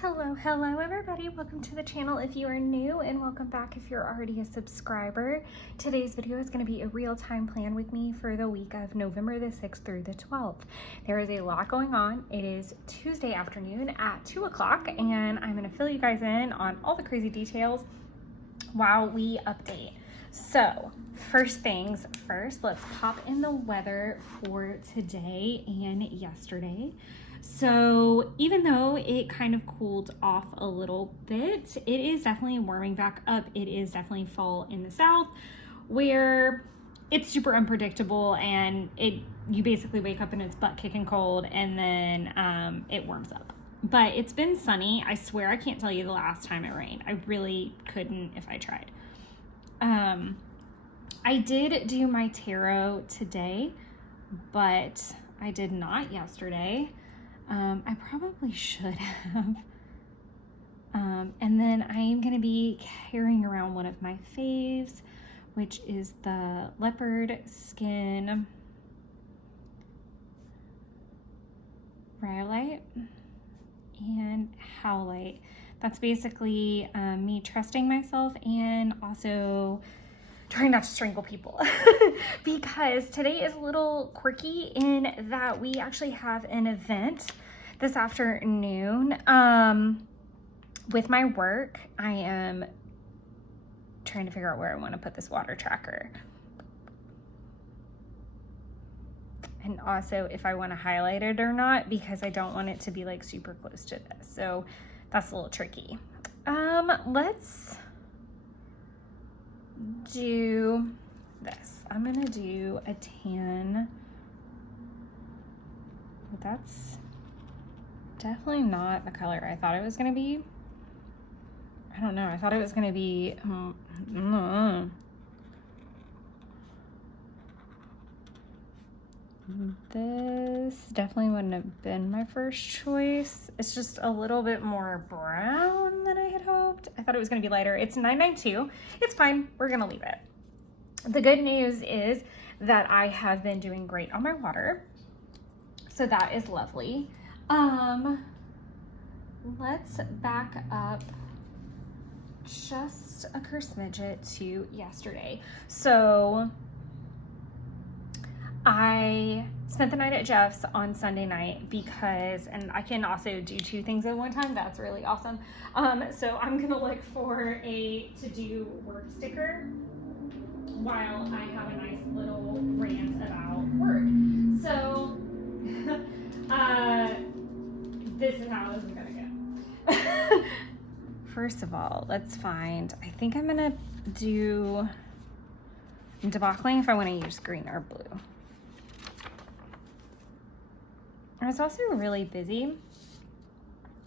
Hello everybody. Welcome to the channel if you are new, and welcome back if you're already a subscriber. Today's video is going to be a real-time plan with me for the week of November the 6th through the 12th. There is a lot going on. It is Tuesday afternoon at 2 o'clock, and I'm going to fill you guys in on all the crazy details while we update. So first things first, let's pop in the weather for today and yesterday. So even though it kind of cooled off a little bit, it is definitely warming back up. It is definitely fall in the south where it's super unpredictable, and you basically wake up and it's butt kicking cold, and then it warms up. But it's been sunny. I swear I can't tell you the last time it rained. I really couldn't if I tried. I did do my tarot today, but I did not yesterday. I probably should have. And then I am going to be carrying around one of my faves, which is the leopard skin rhyolite and howlite. That's basically me trusting myself and also trying not to strangle people because today is a little quirky in that we actually have an event this afternoon with my work. I am trying to figure out where I want to put this water tracker, and also if I want to highlight it or not, because I don't want it to be like super close to this, so that's a little tricky. Let's do this. I'm gonna do a tan. That's definitely not the color I thought it was gonna be. I don't know. I thought it was gonna be this definitely wouldn't have been my first choice. It's just a little bit more brown than I had hoped. I thought it was going to be lighter. It's 992. It's fine. We're going to leave it. The good news is that I have been doing great on my water, so that is lovely. Let's back up just a smidget to yesterday. So I spent the night at Jeff's on Sunday night because, and I can also do two things at one time. That's really awesome. So I'm going to look for a to-do work sticker while I have a nice little rant about work. So this is how this is going to go. First of all, let's find, I think I'm going to do, I'm debacling if I want to use green or blue. I was also really busy,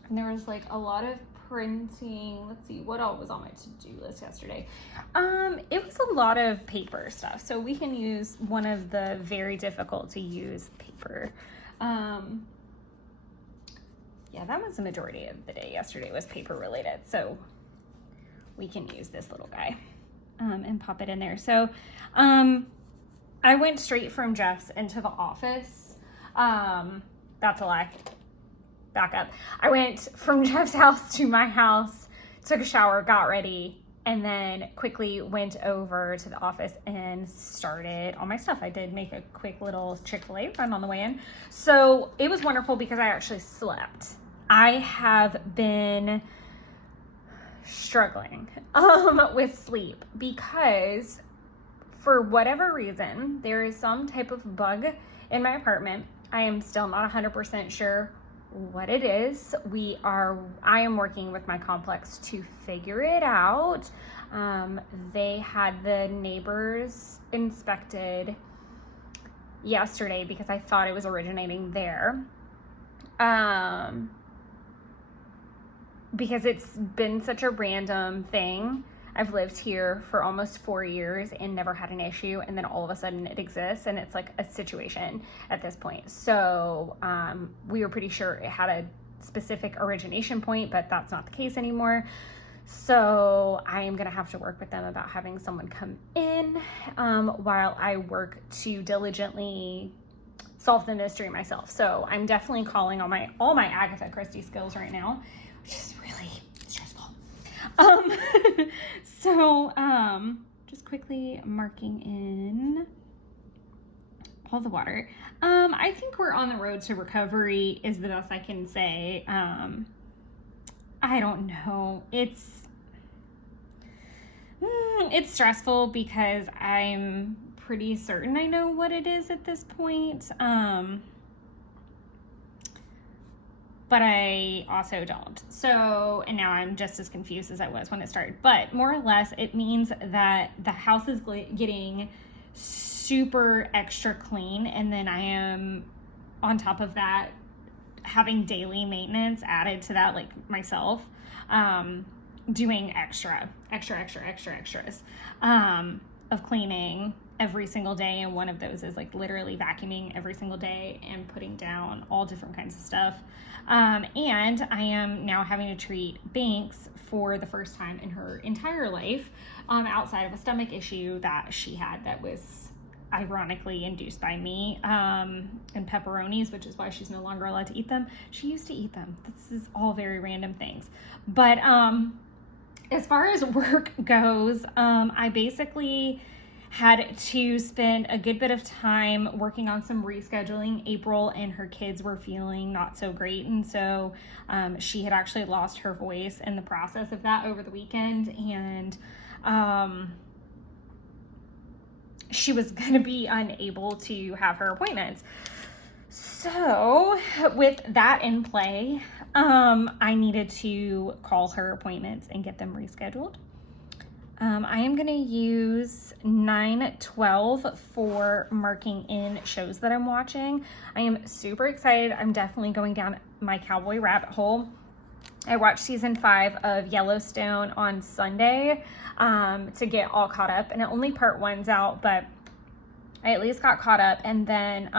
and there was like a lot of printing. Let's see, what all was on my to-do list yesterday? It was a lot of paper stuff, so we can use one of the very difficult to use paper. Yeah, that was the majority of the day yesterday was paper related, so we can use this little guy and pop it in there. So I went straight from Jeff's into the office. That's a lie. Back up. I went from Jeff's house to my house, took a shower, got ready, and then quickly went over to the office and started all my stuff. I did make a quick little Chick-fil-A run on the way in. So it was wonderful because I actually slept. I have been struggling with sleep because for whatever reason, there is some type of bug in my apartment. I am still not 100% sure what it is. I am working with my complex to figure it out. They had the neighbors inspected yesterday because I thought it was originating there. Because it's been such a random thing. I've lived here for almost 4 years and never had an issue, and then all of a sudden it exists, and it's like a situation at this point. So we were pretty sure it had a specific origination point, but that's not the case anymore. So I am gonna have to work with them about having someone come in while I work to diligently solve the mystery myself. So I'm definitely calling on all my Agatha Christie skills right now, which is really stressful. Just quickly marking in all the water. I think we're on the road to recovery is the best I can say. I don't know. It's stressful because I'm pretty certain I know what it is at this point. But I also don't. So, and now I'm just as confused as I was when it started. But more or less, it means that the house is getting super extra clean. And then I am, on top of that, having daily maintenance added to that, like myself, doing extras of cleaning every single day. And one of those is like literally vacuuming every single day and putting down all different kinds of stuff. And I am now having to treat Banks for the first time in her entire life, outside of a stomach issue that she had that was ironically induced by me, and pepperonis, which is why she's no longer allowed to eat them. She used to eat them. This is all very random things. But as far as work goes, I basically had to spend a good bit of time working on some rescheduling. April and her kids were feeling not so great, and so she had actually lost her voice in the process of that over the weekend, and she was going to be unable to have her appointments. So with that in play, I needed to call her appointments and get them rescheduled. I am going to use 9/12 for marking in shows that I'm watching. I am super excited. I'm definitely going down my cowboy rabbit hole. I watched season 5 of Yellowstone on Sunday to get all caught up, and only part 1's out, but I at least got caught up. And then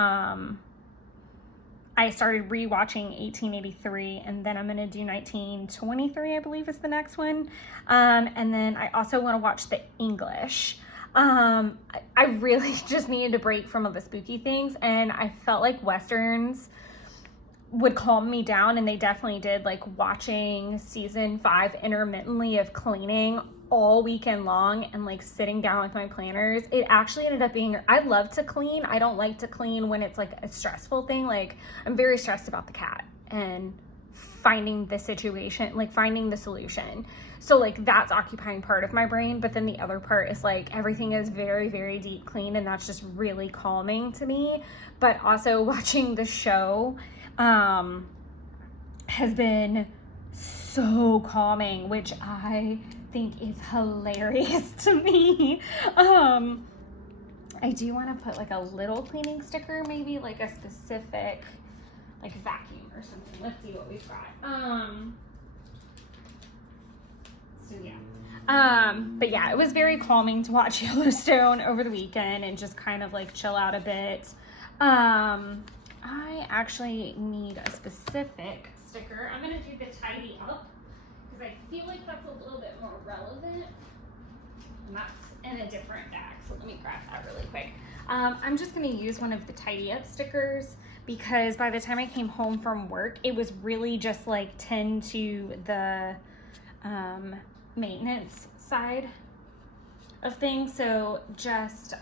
I started rewatching 1883, and then I'm going to do 1923, I believe is the next one. And then I also want to watch The English. I really just needed to break from all the spooky things, and I felt like Westerns would calm me down, and they definitely did. Like watching season 5 intermittently of cleaning all weekend long and like sitting down with my planners, it actually ended up being, I love to clean. I don't like to clean when it's like a stressful thing. Like I'm very stressed about the cat and finding the situation, like finding the solution. So like that's occupying part of my brain, but then the other part is like everything is very, very deep clean, and that's just really calming to me. But also watching the show has been so calming, which I think is hilarious to me. I do want to put like a little cleaning sticker, maybe like a specific like vacuum or something. Let's see what we've got. So yeah. But yeah, it was very calming to watch Yellowstone over the weekend and just kind of like chill out a bit. I actually need a specific sticker. I'm going to do the tidy up because I feel like that's a little bit more relevant. And that's in a different bag. So let me grab that really quick. I'm just going to use one of the tidy up stickers because by the time I came home from work, it was really just like tend to the maintenance side of things. So just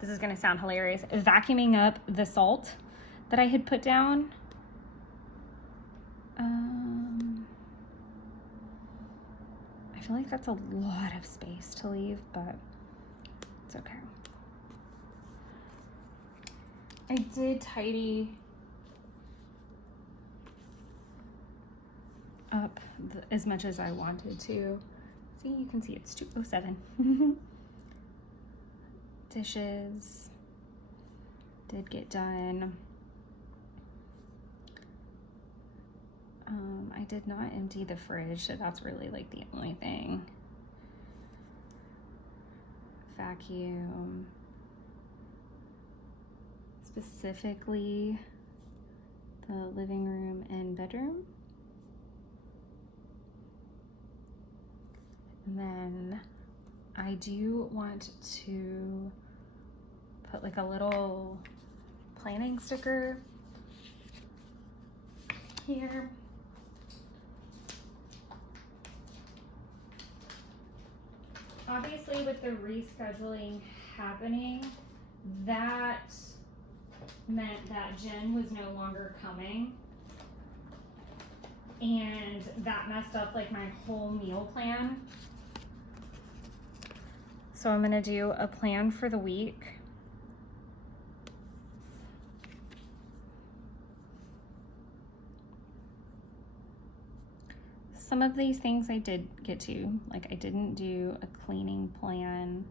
this is going to sound hilarious, vacuuming up the salt that I had put down. I feel like that's a lot of space to leave, but it's okay. I did tidy up as much as I wanted to. See, you can see it's 2:07. Dishes did get done. I did not empty the fridge, so that's really like the only thing. Vacuum. Specifically the living room and bedroom. And then I do want to put like a little planning sticker here. Obviously, with the rescheduling happening, that meant that Jen was no longer coming. And that messed up like my whole meal plan. So I'm gonna do a plan for the week. Some of these things I did get to, like I didn't do a cleaning plan.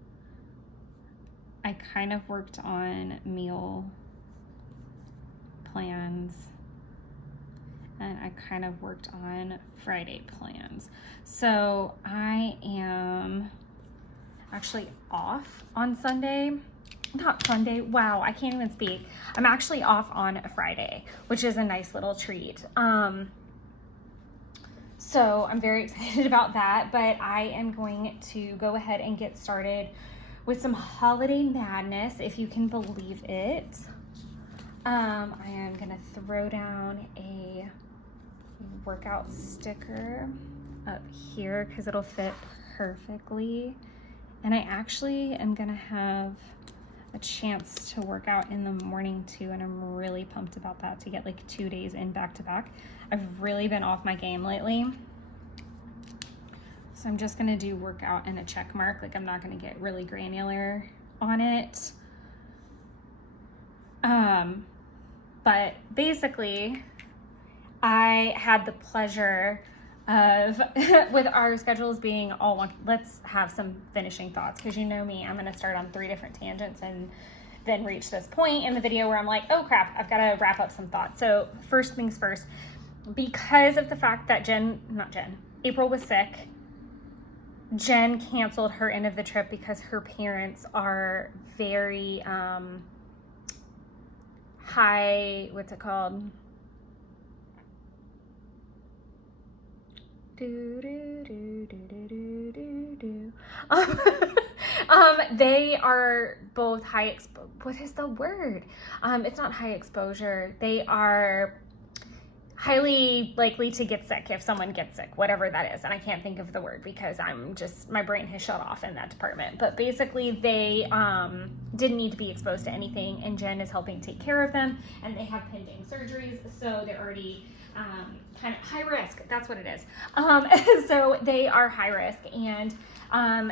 I kind of worked on meal plans, and I kind of worked on Friday plans. So I am actually off on Sunday. Not Sunday, wow, I can't even speak. I'm actually off on a Friday, which is a nice little treat. So I'm very excited about that, but I am going to go ahead and get started with some holiday madness, if you can believe it. I am gonna throw down a workout sticker up here because it'll fit perfectly. And I actually am gonna have a chance to work out in the morning too, and I'm really pumped about that, to get like 2 days in back to back. I've really been off my game lately. So I'm just gonna do workout and a check mark. Like I'm not gonna get really granular on it. But basically I had the pleasure of, with our schedules being all one, let's have some finishing thoughts, because you know me, I'm gonna start on 3 different tangents and then reach this point in the video where I'm like, oh crap, I've gotta wrap up some thoughts. So first things first, because of the fact that April was sick, Jen canceled her end of the trip because her parents are very high, what's it called? They are both high what is the word? It's not high exposure. They are highly likely to get sick if someone gets sick, whatever that is. And I can't think of the word because my brain has shut off in that department. But basically they didn't need to be exposed to anything, and Jen is helping take care of them, and they have pending surgeries, so they're already kind of high risk. That's what it is. So they are high risk, and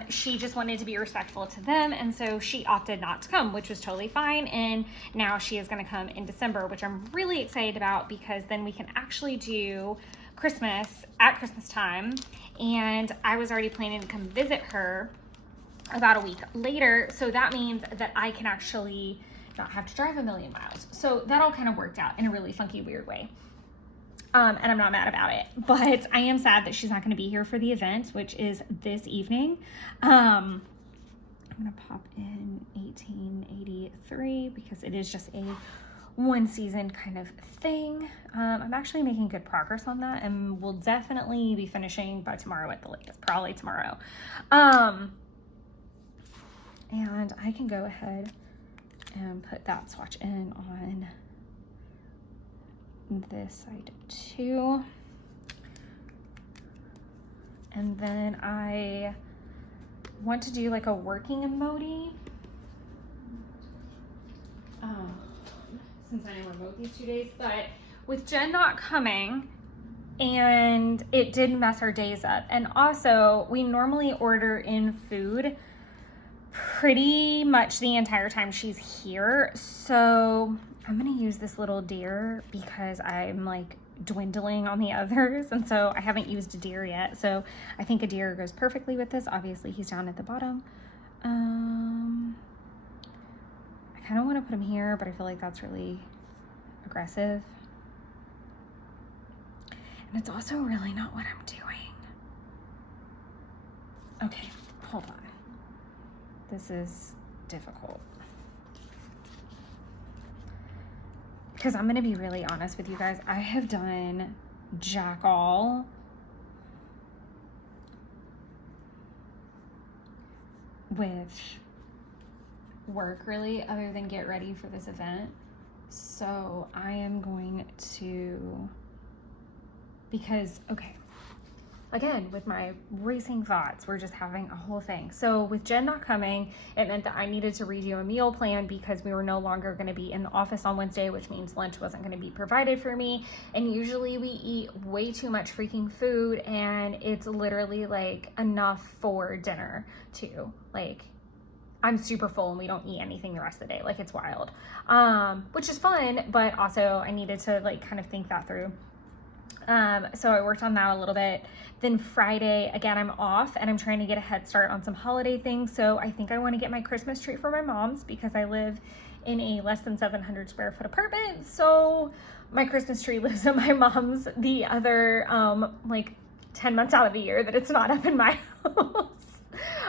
she just wanted to be respectful to them, and so she opted not to come, which was totally fine. And now she is going to come in December, which I'm really excited about, because then we can actually do Christmas at Christmas time. And I was already planning to come visit her about a week later, so that means that I can actually not have to drive a million miles. So that all kind of worked out in a really funky, weird way. And I'm not mad about it, but I am sad that she's not going to be here for the event, which is this evening. I'm going to pop in 1883 because it is just a one season kind of thing. I'm actually making good progress on that, and we'll definitely be finishing by tomorrow at the latest, probably tomorrow. And I can go ahead and put that swatch in on this side too. And then I want to do like a working emoji. Since I am remote these 2 days, but with Jen not coming, and it did mess our days up. And also, we normally order in food pretty much the entire time she's here. So I'm gonna use this little deer because I'm like dwindling on the others, and so I haven't used a deer yet. So I think a deer goes perfectly with this. Obviously he's down at the bottom. I kind of want to put him here, but I feel like that's really aggressive. And it's also really not what I'm doing. Okay, hold on. This is difficult. Because I'm going to be really honest with you guys. I have done jack all with work, really, other than get ready for this event. So I am going to, because, okay, again, with my racing thoughts, we're just having a whole thing. So with Jen not coming, it meant that I needed to redo a meal plan because we were no longer going to be in the office on Wednesday, which means lunch wasn't going to be provided for me. And usually we eat way too much freaking food, and it's literally like enough for dinner too. Like, I'm super full and we don't eat anything the rest of the day. Like, it's wild, which is fun, but also I needed to like kind of think that through. So I worked on that a little bit. Then Friday, again, I'm off and I'm trying to get a head start on some holiday things. So I think I want to get my Christmas tree for my mom's because I live in a less than 700 square foot apartment. So my Christmas tree lives at my mom's the other, like 10 months out of the year that it's not up in my house.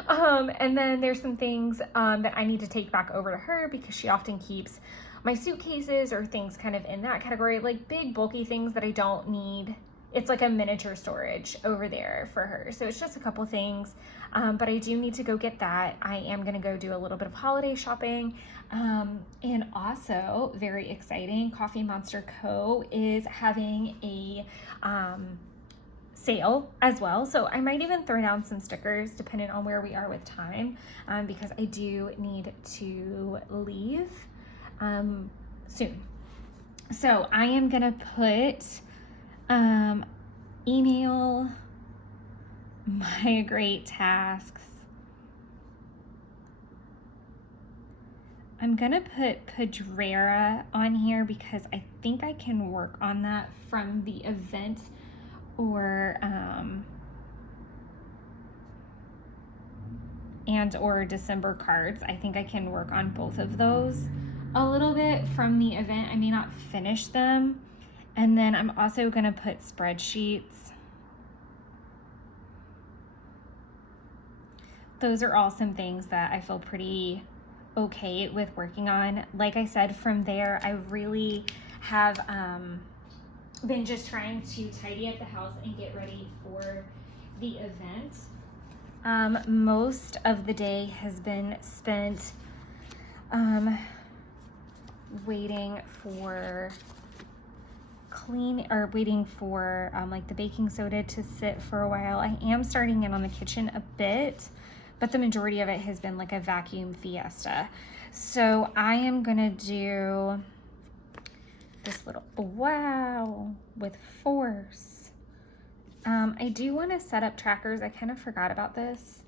And then there's some things, that I need to take back over to her because she often keeps my suitcases or things kind of in that category, like big bulky things that I don't need. It's like a miniature storage over there for her. So it's just a couple things, but I do need to go get that. I am gonna go do a little bit of holiday shopping. And also, very exciting, Coffee Monster Co. is having a sale as well. So I might even throw down some stickers depending on where we are with time, because I do need to leave soon. So I am gonna put email my great tasks. I'm gonna put Pedrera on here because I think I can work on that from the event, or or December cards. I think I can work on both of those a little bit from the event. I may not finish them. And then I'm also gonna put spreadsheets. Those are all some things that I feel pretty okay with working on. Like I said, from there, I really have been just trying to tidy up the house and get ready for the event. Most of the day has been spent waiting for like the baking soda to sit for a while. I am starting in on the kitchen a bit, but the majority of it has been like a vacuum fiesta. So I am gonna do this little wow with force. I do want to set up trackers. I kind of forgot about this.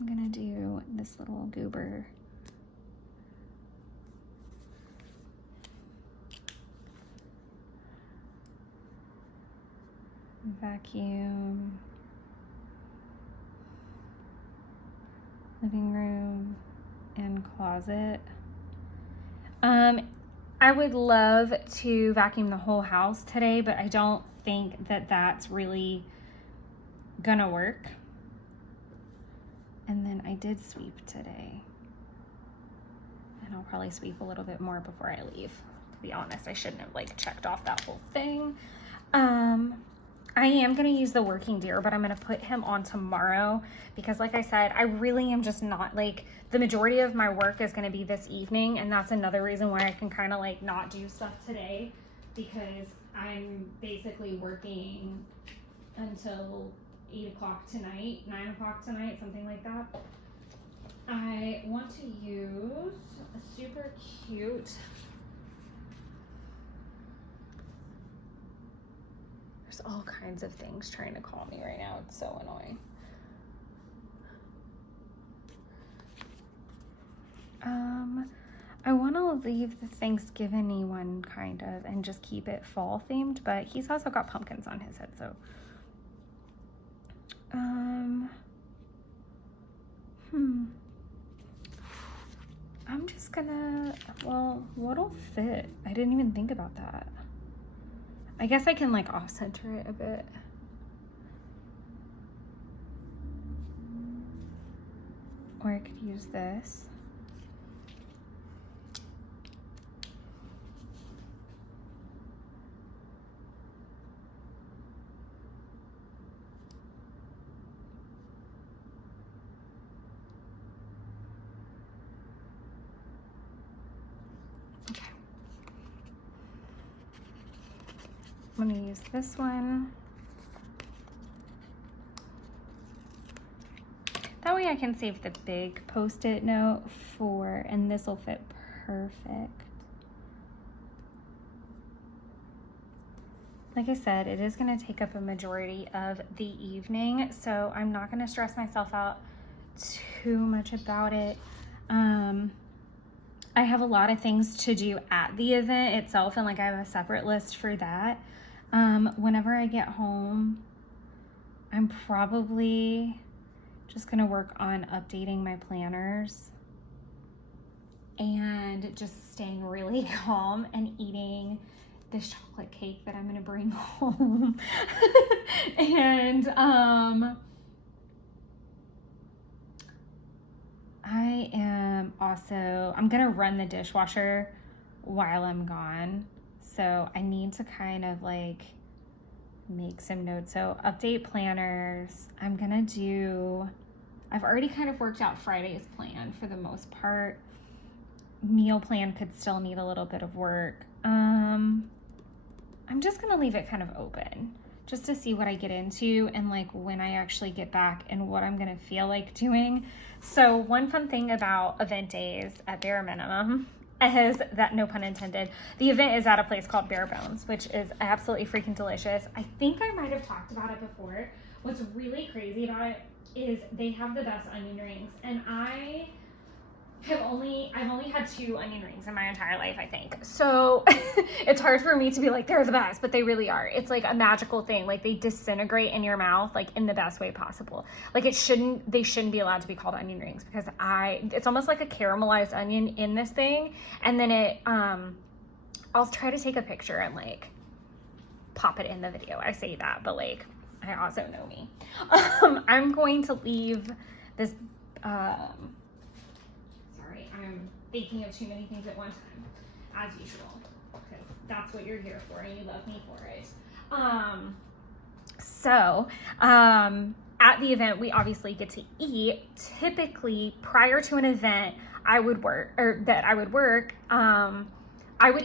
I'm gonna do this little goober. Vacuum, living room, and closet. I would love to vacuum the whole house today, but I don't think that that's really gonna work. And then I did sweep today, and I'll probably sweep a little bit more before I leave. To be honest, I shouldn't have like checked off that whole thing. I am gonna use the working deer, but I'm gonna put him on tomorrow because like I said, I really am just not like, the majority of my work is gonna be this evening, and that's another reason why I can kind of like not do stuff today, because I'm basically working until 8 o'clock tonight, 9 o'clock tonight, something like that. I want to use a super cute, there's all kinds of things trying to call me right now. It's so annoying. I want to leave the Thanksgiving-y one kind of and just keep it fall themed, but he's also got pumpkins on his head, so. I'm just gonna, well, what'll fit? I didn't even think about that. I guess I can like off center it a bit. Or I could use this. I'm gonna use this one. That way I can save the big Post-it note for, and this will fit perfect. Like I said, it is gonna take up a majority of the evening, so I'm not gonna stress myself out too much about it. I have a lot of things to do at the event itself, and like I have a separate list for that. Whenever I get home, I'm probably just gonna work on updating my planners and just staying really calm and eating this chocolate cake that I'm gonna bring home. And I'm gonna run the dishwasher while I'm gone. So I need to kind of like make some notes. So update planners. I've already kind of worked out Friday's plan for the most part. Meal plan could still need a little bit of work. I'm just gonna leave it kind of open just to see what I get into and like when I actually get back and what I'm gonna feel like doing. So one fun thing about event days at Bare Minimum is that, no pun intended, the event is at a place called Bare Bones, which is absolutely freaking delicious. I think I might have talked about it before. What's really crazy about it is they have the best onion rings, and I've only had 2 onion rings in my entire life, I think. So it's hard for me to be like, they're the best, but they really are. It's like a magical thing. Like they disintegrate in your mouth, like in the best way possible. Like they shouldn't be allowed to be called onion rings because it's almost like a caramelized onion in this thing. And then I'll try to take a picture and like pop it in the video. I say that, but like, I also know me. I'm going to leave this, I'm thinking of too many things at one time, as usual, because that's what you're here for and you love me for it. At the event, we obviously get to eat. Typically, prior to an event, I would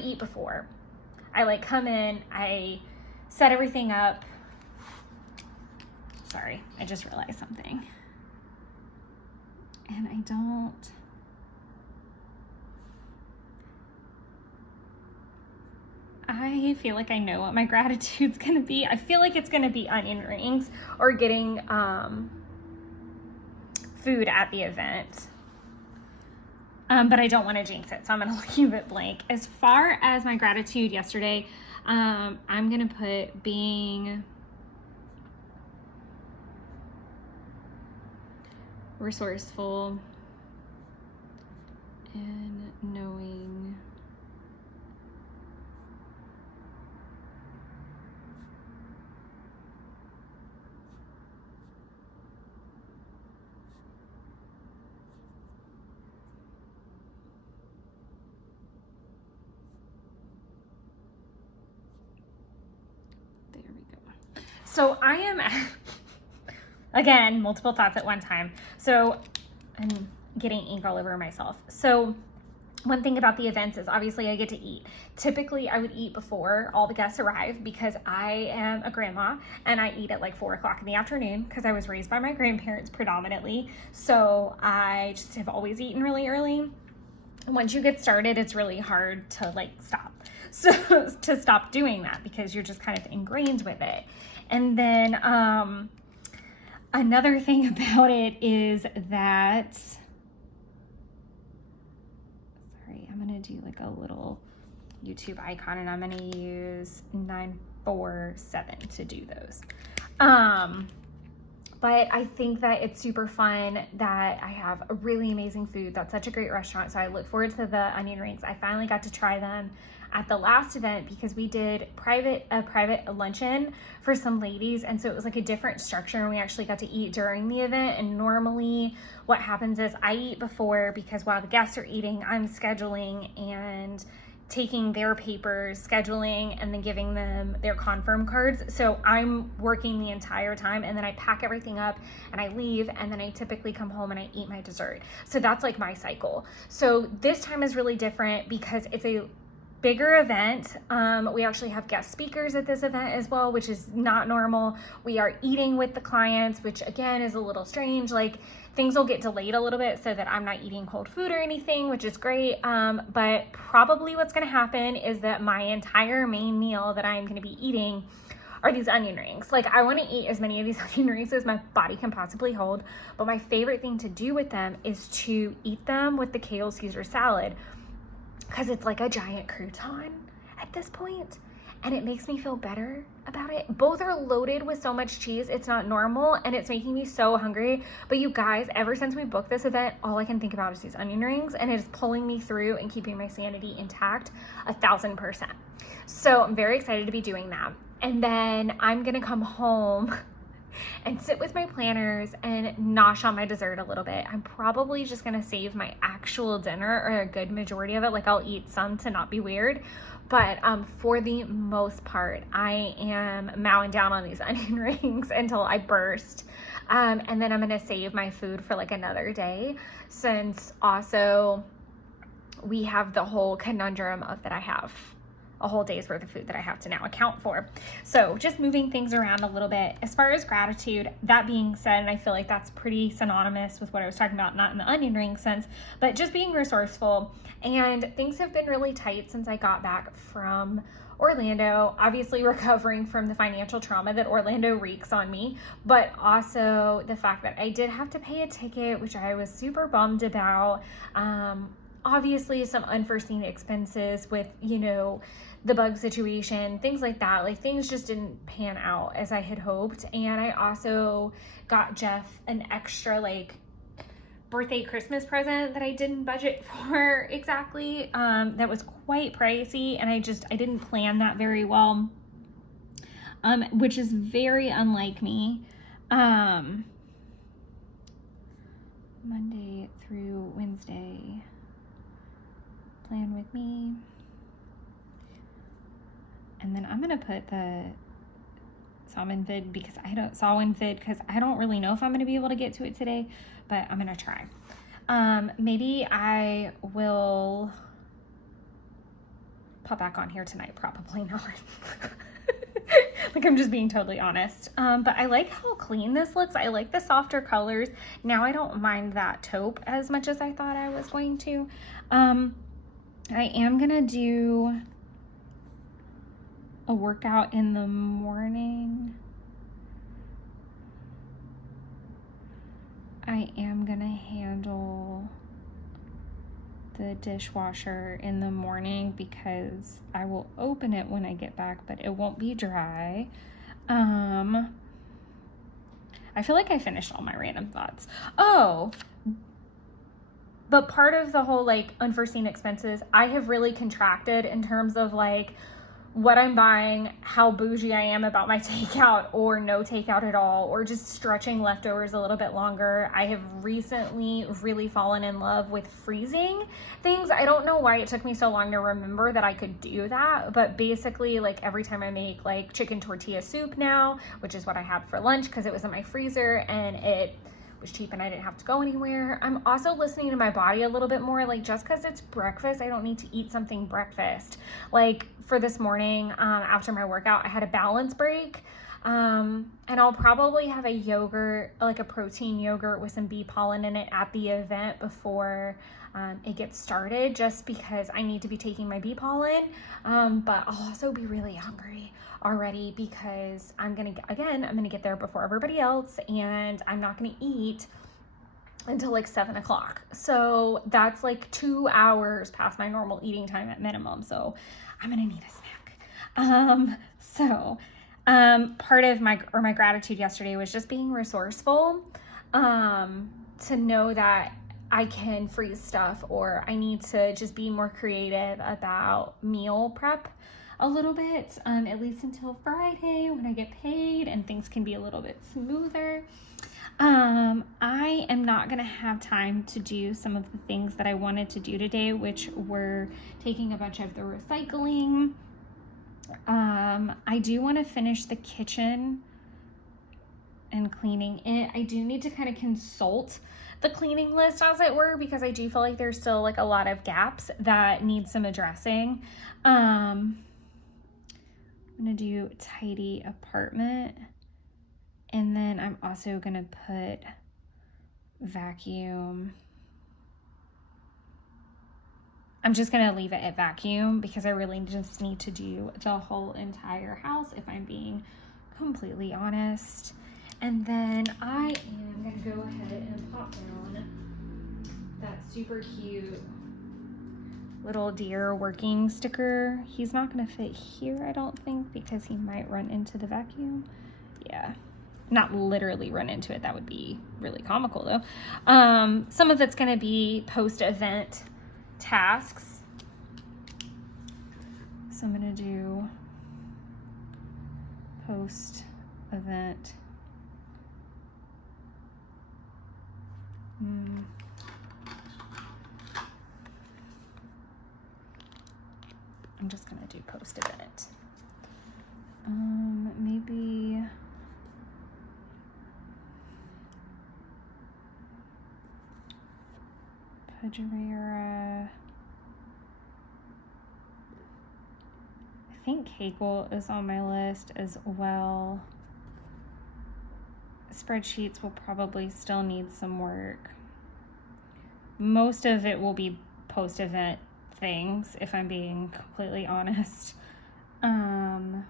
eat before. I like come in, I set everything up. Sorry, I just realized something. And I feel like I know what my gratitude's gonna be. I feel like it's gonna be onion rings or getting food at the event. But I don't want to jinx it, so I'm gonna leave it blank. As far as my gratitude yesterday, I'm gonna put being resourceful and knowing So I am, again, multiple thoughts at one time. So I'm getting ink all over myself. So one thing about the events is obviously I get to eat. Typically I would eat before all the guests arrive because I am a grandma and I eat at like 4 o'clock in the afternoon because I was raised by my grandparents predominantly. So I just have always eaten really early. Once you get started, it's really hard to like stop. So to stop doing that because you're just kind of ingrained with it. And then another thing about it is that, sorry, I'm gonna do like a little YouTube icon and I'm gonna use 947 to do those. But I think that it's super fun that I have a really amazing food. That's such a great restaurant. So I look forward to the onion rings. I finally got to try them at the last event because we did a private luncheon for some ladies. And so it was like a different structure and we actually got to eat during the event. And normally what happens is I eat before because while the guests are eating, I'm scheduling and taking their papers, scheduling, and then giving them their confirm cards. So I'm working the entire time and then I pack everything up and I leave and then I typically come home and I eat my dessert. So that's like my cycle. So this time is really different because it's a bigger event. We actually have guest speakers at this event as well, which is not normal. We are eating with the clients, which again is a little strange. Like things will get delayed a little bit so that I'm not eating cold food or anything, which is great. But probably what's going to happen is that my entire main meal that I'm going to be eating are these onion rings. Like I want to eat as many of these onion rings as my body can possibly hold. But my favorite thing to do with them is to eat them with the kale Caesar salad, because it's like a giant crouton at this point, and it makes me feel better about it. Both are loaded with so much cheese, it's not normal, and it's making me so hungry. But you guys, ever since we booked this event, all I can think about is these onion rings, and it is pulling me through and keeping my sanity intact 1000%. So I'm very excited to be doing that. And then I'm gonna come home and sit with my planners and nosh on my dessert a little bit. I'm probably just gonna save my actual dinner, or a good majority of it. Like I'll eat some to not be weird, but for the most part, I am mowing down on these onion rings until I burst. And then I'm gonna save my food for like another day, since also we have the whole conundrum of that I have a whole day's worth of food that I have to now account for. So just moving things around a little bit. As far as gratitude, that being said, and I feel like that's pretty synonymous with what I was talking about, not in the onion ring sense, but just being resourceful. And things have been really tight since I got back from Orlando, obviously recovering from the financial trauma that Orlando wreaks on me, but also the fact that I did have to pay a ticket, which I was super bummed about. Obviously some unforeseen expenses with, you know, the bug situation, things like that. Like things just didn't pan out as I had hoped. And I also got Jeff an extra like birthday Christmas present that I didn't budget for exactly. That was quite pricey, and I didn't plan that very well, which is very unlike me. Monday through Wednesday, plan with me. And then I'm gonna put the salmon vid because I don't really know if I'm gonna be able to get to it today, but I'm gonna try. Maybe I will pop back on here tonight, probably not. Like I'm just being totally honest. But I like how clean this looks. I like the softer colors. Now I don't mind that taupe as much as I thought I was going to. I am gonna do a workout in the morning. I am gonna handle the dishwasher in the morning because I will open it when I get back, but it won't be dry. I feel like I finished all my random thoughts. Oh, but part of the whole like unforeseen expenses, I have really contracted in terms of like what I'm buying, how bougie I am about my takeout or no takeout at all, or just stretching leftovers a little bit longer. I have recently really fallen in love with freezing things. I don't know why it took me so long to remember that I could do that, but basically like every time I make like chicken tortilla soup now, which is what I had for lunch because it was in my freezer and it was cheap and I didn't have to go anywhere. I'm also listening to my body a little bit more. Like just because it's breakfast, I don't need to eat something breakfast. Like for this morning, after my workout, I had a balance break. And I'll probably have a yogurt, like a protein yogurt with some bee pollen in it at the event before it gets started, just because I need to be taking my bee pollen. But I'll also be really hungry already because I'm gonna get there before everybody else, and I'm not gonna eat until like 7 o'clock. So that's like 2 hours past my normal eating time at minimum. So I'm gonna need a snack. Part of my gratitude yesterday was just being resourceful, to know that I can freeze stuff, or I need to just be more creative about meal prep a little bit, at least until Friday when I get paid and things can be a little bit smoother. I am not gonna have time to do some of the things that I wanted to do today, which were taking a bunch of the recycling. I do want to finish the kitchen and cleaning it. I do need to kind of consult the cleaning list, as it were, because I do feel like there's still like a lot of gaps that need some addressing. I'm gonna do tidy apartment, and then I'm also gonna put vacuum. I'm just gonna leave it at vacuum because I really just need to do the whole entire house, if I'm being completely honest. And then I am gonna go ahead and pop down that super cute little deer working sticker. He's not gonna fit here, I don't think, because he might run into the vacuum. Yeah, not literally run into it. That would be really comical though. Some of it's gonna be post-event tasks. So I'm gonna do post-event. I'm just gonna do post-event. Maybe Pajawera. I think Kegel is on my list as well. Spreadsheets will probably still need some work. Most of it will be post-event things, if I'm being completely honest. And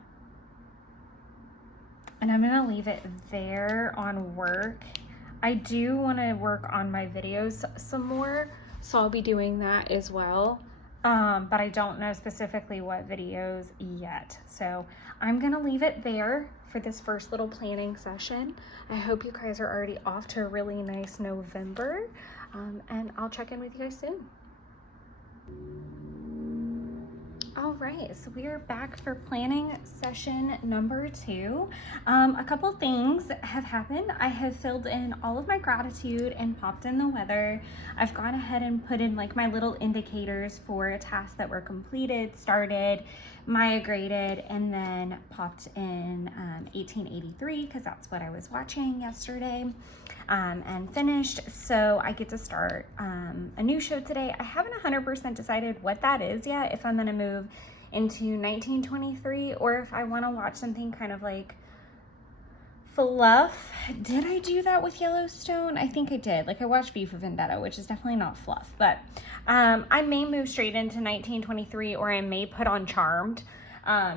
I'm gonna leave it there on work. I do want to work on my videos some more, so I'll be doing that as well. But I don't know specifically what videos yet. So I'm gonna leave it there for this first little planning session. I hope you guys are already off to a really nice November. And I'll check in with you guys soon. All right, so we are back for planning session number 2. A couple things have happened. I have filled in all of my gratitude and popped in the weather. I've gone ahead and put in like my little indicators for tasks that were completed, started, migrated, and then popped in 1883 because that's what I was watching yesterday, and finished. So I get to start a new show today. I haven't 100% decided what that is yet, if I'm gonna move into 1923 or if I want to watch something kind of like fluff. Did I do that with Yellowstone? I think I did. Like I watched V for Vendetta, which is definitely not fluff, but I may move straight into 1923, or I may put on Charmed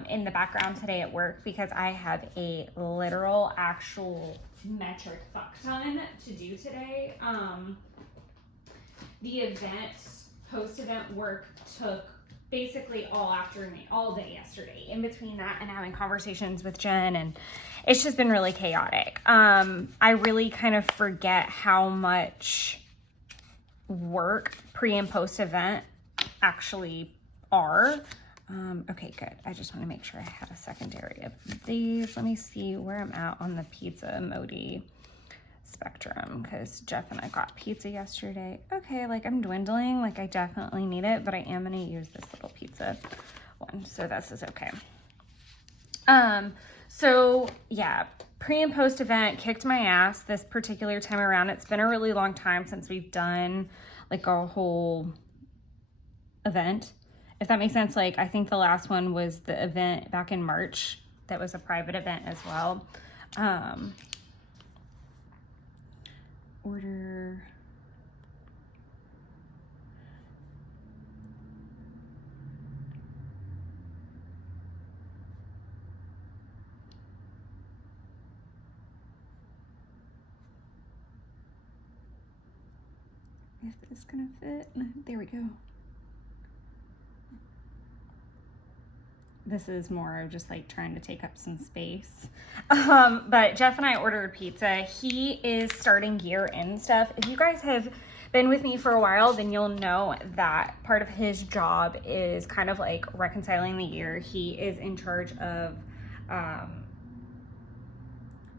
in the background today at work because I have a literal actual metric fuck ton to do today. The event, post-event work took basically all afternoon, all day yesterday, in between that and having conversations with Jen, and it's just been really chaotic. I really kind of forget how much work pre and post event actually are. Okay, good. I just want to make sure I have a secondary of these. Let me see where I'm at on the pizza emoji spectrum, because Jeff and I got pizza yesterday. Okay, like I'm dwindling, like I definitely need it, but I am going to use this little pizza one, so this is okay. So yeah, pre and post event kicked my ass this particular time around. It's been a really long time since we've done like a whole event, if that makes sense. Like I think the last one was the event back in March that was a private event as well. Order. If this is gonna fit, there we go. This is more of just like trying to take up some space. But Jeff and I ordered pizza. He is starting year-end stuff. If you guys have been with me for a while, then you'll know that part of his job is kind of like reconciling the year. He is in charge of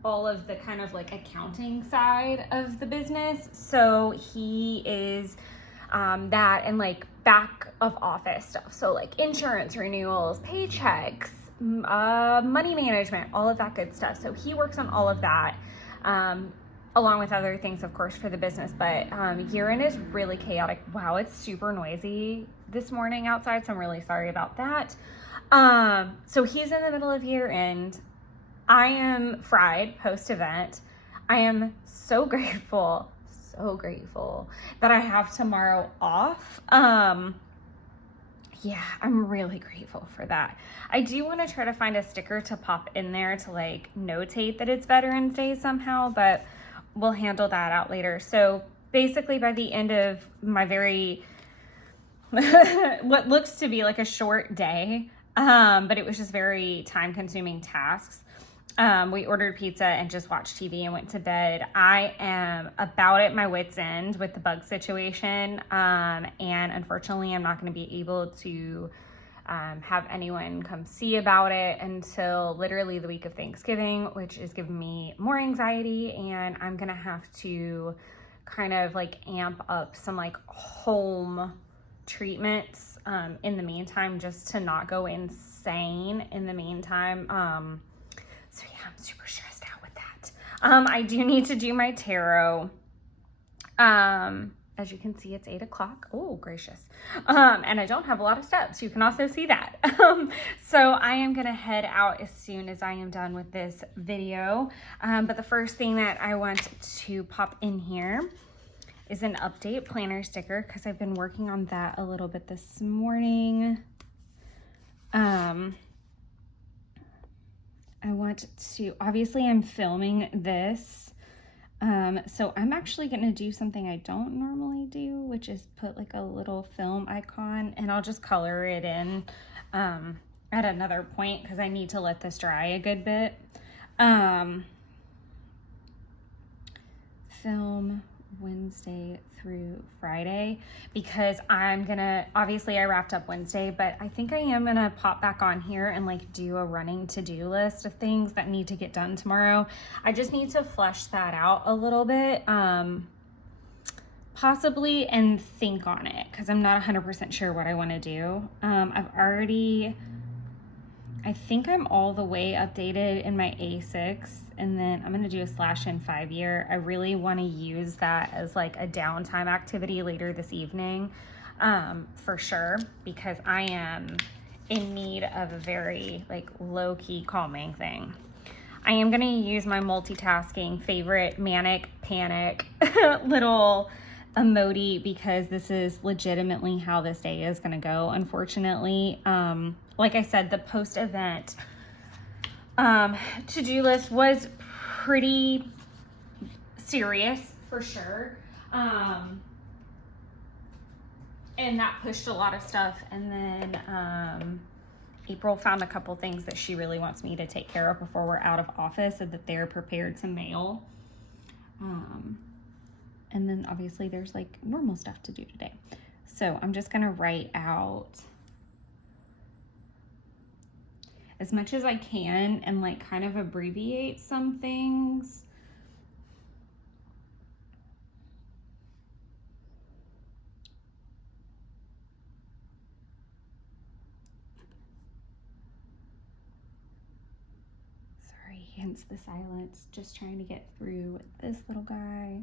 all of the kind of like accounting side of the business. So he is that and like back of office stuff. So like insurance renewals, paychecks, money management, all of that good stuff. So he works on all of that. along with other things, of course, for the business, but year-end is really chaotic. Wow, it's super noisy this morning outside, so I'm really sorry about that. So he's in the middle of year-end. I am fried post-event. I am so grateful that I have tomorrow off. Yeah, I'm really grateful for that. I do want to try to find a sticker to pop in there to like notate that it's Veterans Day somehow, but we'll handle that out later. So basically by the end of my very, what looks to be like a short day, but it was just very time consuming tasks. We ordered pizza and just watched TV and went to bed. I am about at my wit's end with the bug situation. And unfortunately, I'm not going to be able to have anyone come see about it until literally the week of Thanksgiving, which is giving me more anxiety. And I'm going to have to kind of like amp up some like home treatments in the meantime, just to not go insane in the meantime. So yeah, I'm super stressed out with that. I do need to do my tarot. As you can see, it's 8 o'clock. Oh, gracious. And I don't have a lot of steps. You can also see that. So I am going to head out as soon as I am done with this video. But the first thing that I want to pop in here is an update planner sticker, because I've been working on that a little bit this morning. I want to, obviously I'm filming this, so I'm actually going to do something I don't normally do, which is put like a little film icon, and I'll just color it in at another point because I need to let this dry a good bit. Film Wednesday through Friday, because I'm gonna, obviously I wrapped up Wednesday, but I think I am gonna pop back on here and like do a running to-do list of things that need to get done tomorrow. I just need to flesh that out a little bit, possibly, and think on it, because I'm not 100% sure what I want to do. I think I'm all the way updated in my A6, and then I'm going to do a /in 5-year. I really want to use that as like a downtime activity later this evening, for sure, because I am in need of a very like low-key calming thing. I am going to use my multitasking favorite manic panic little emoji, because this is legitimately how this day is going to go, unfortunately. Like I said, the post-event to-do list was pretty serious for sure. And that pushed a lot of stuff. And then April found a couple things that she really wants me to take care of before we're out of office, so that they're prepared to mail. And then obviously there's like normal stuff to do today. So I'm just gonna write out as much as I can and like kind of abbreviate some things. Sorry, hence the silence. Just trying to get through with this little guy.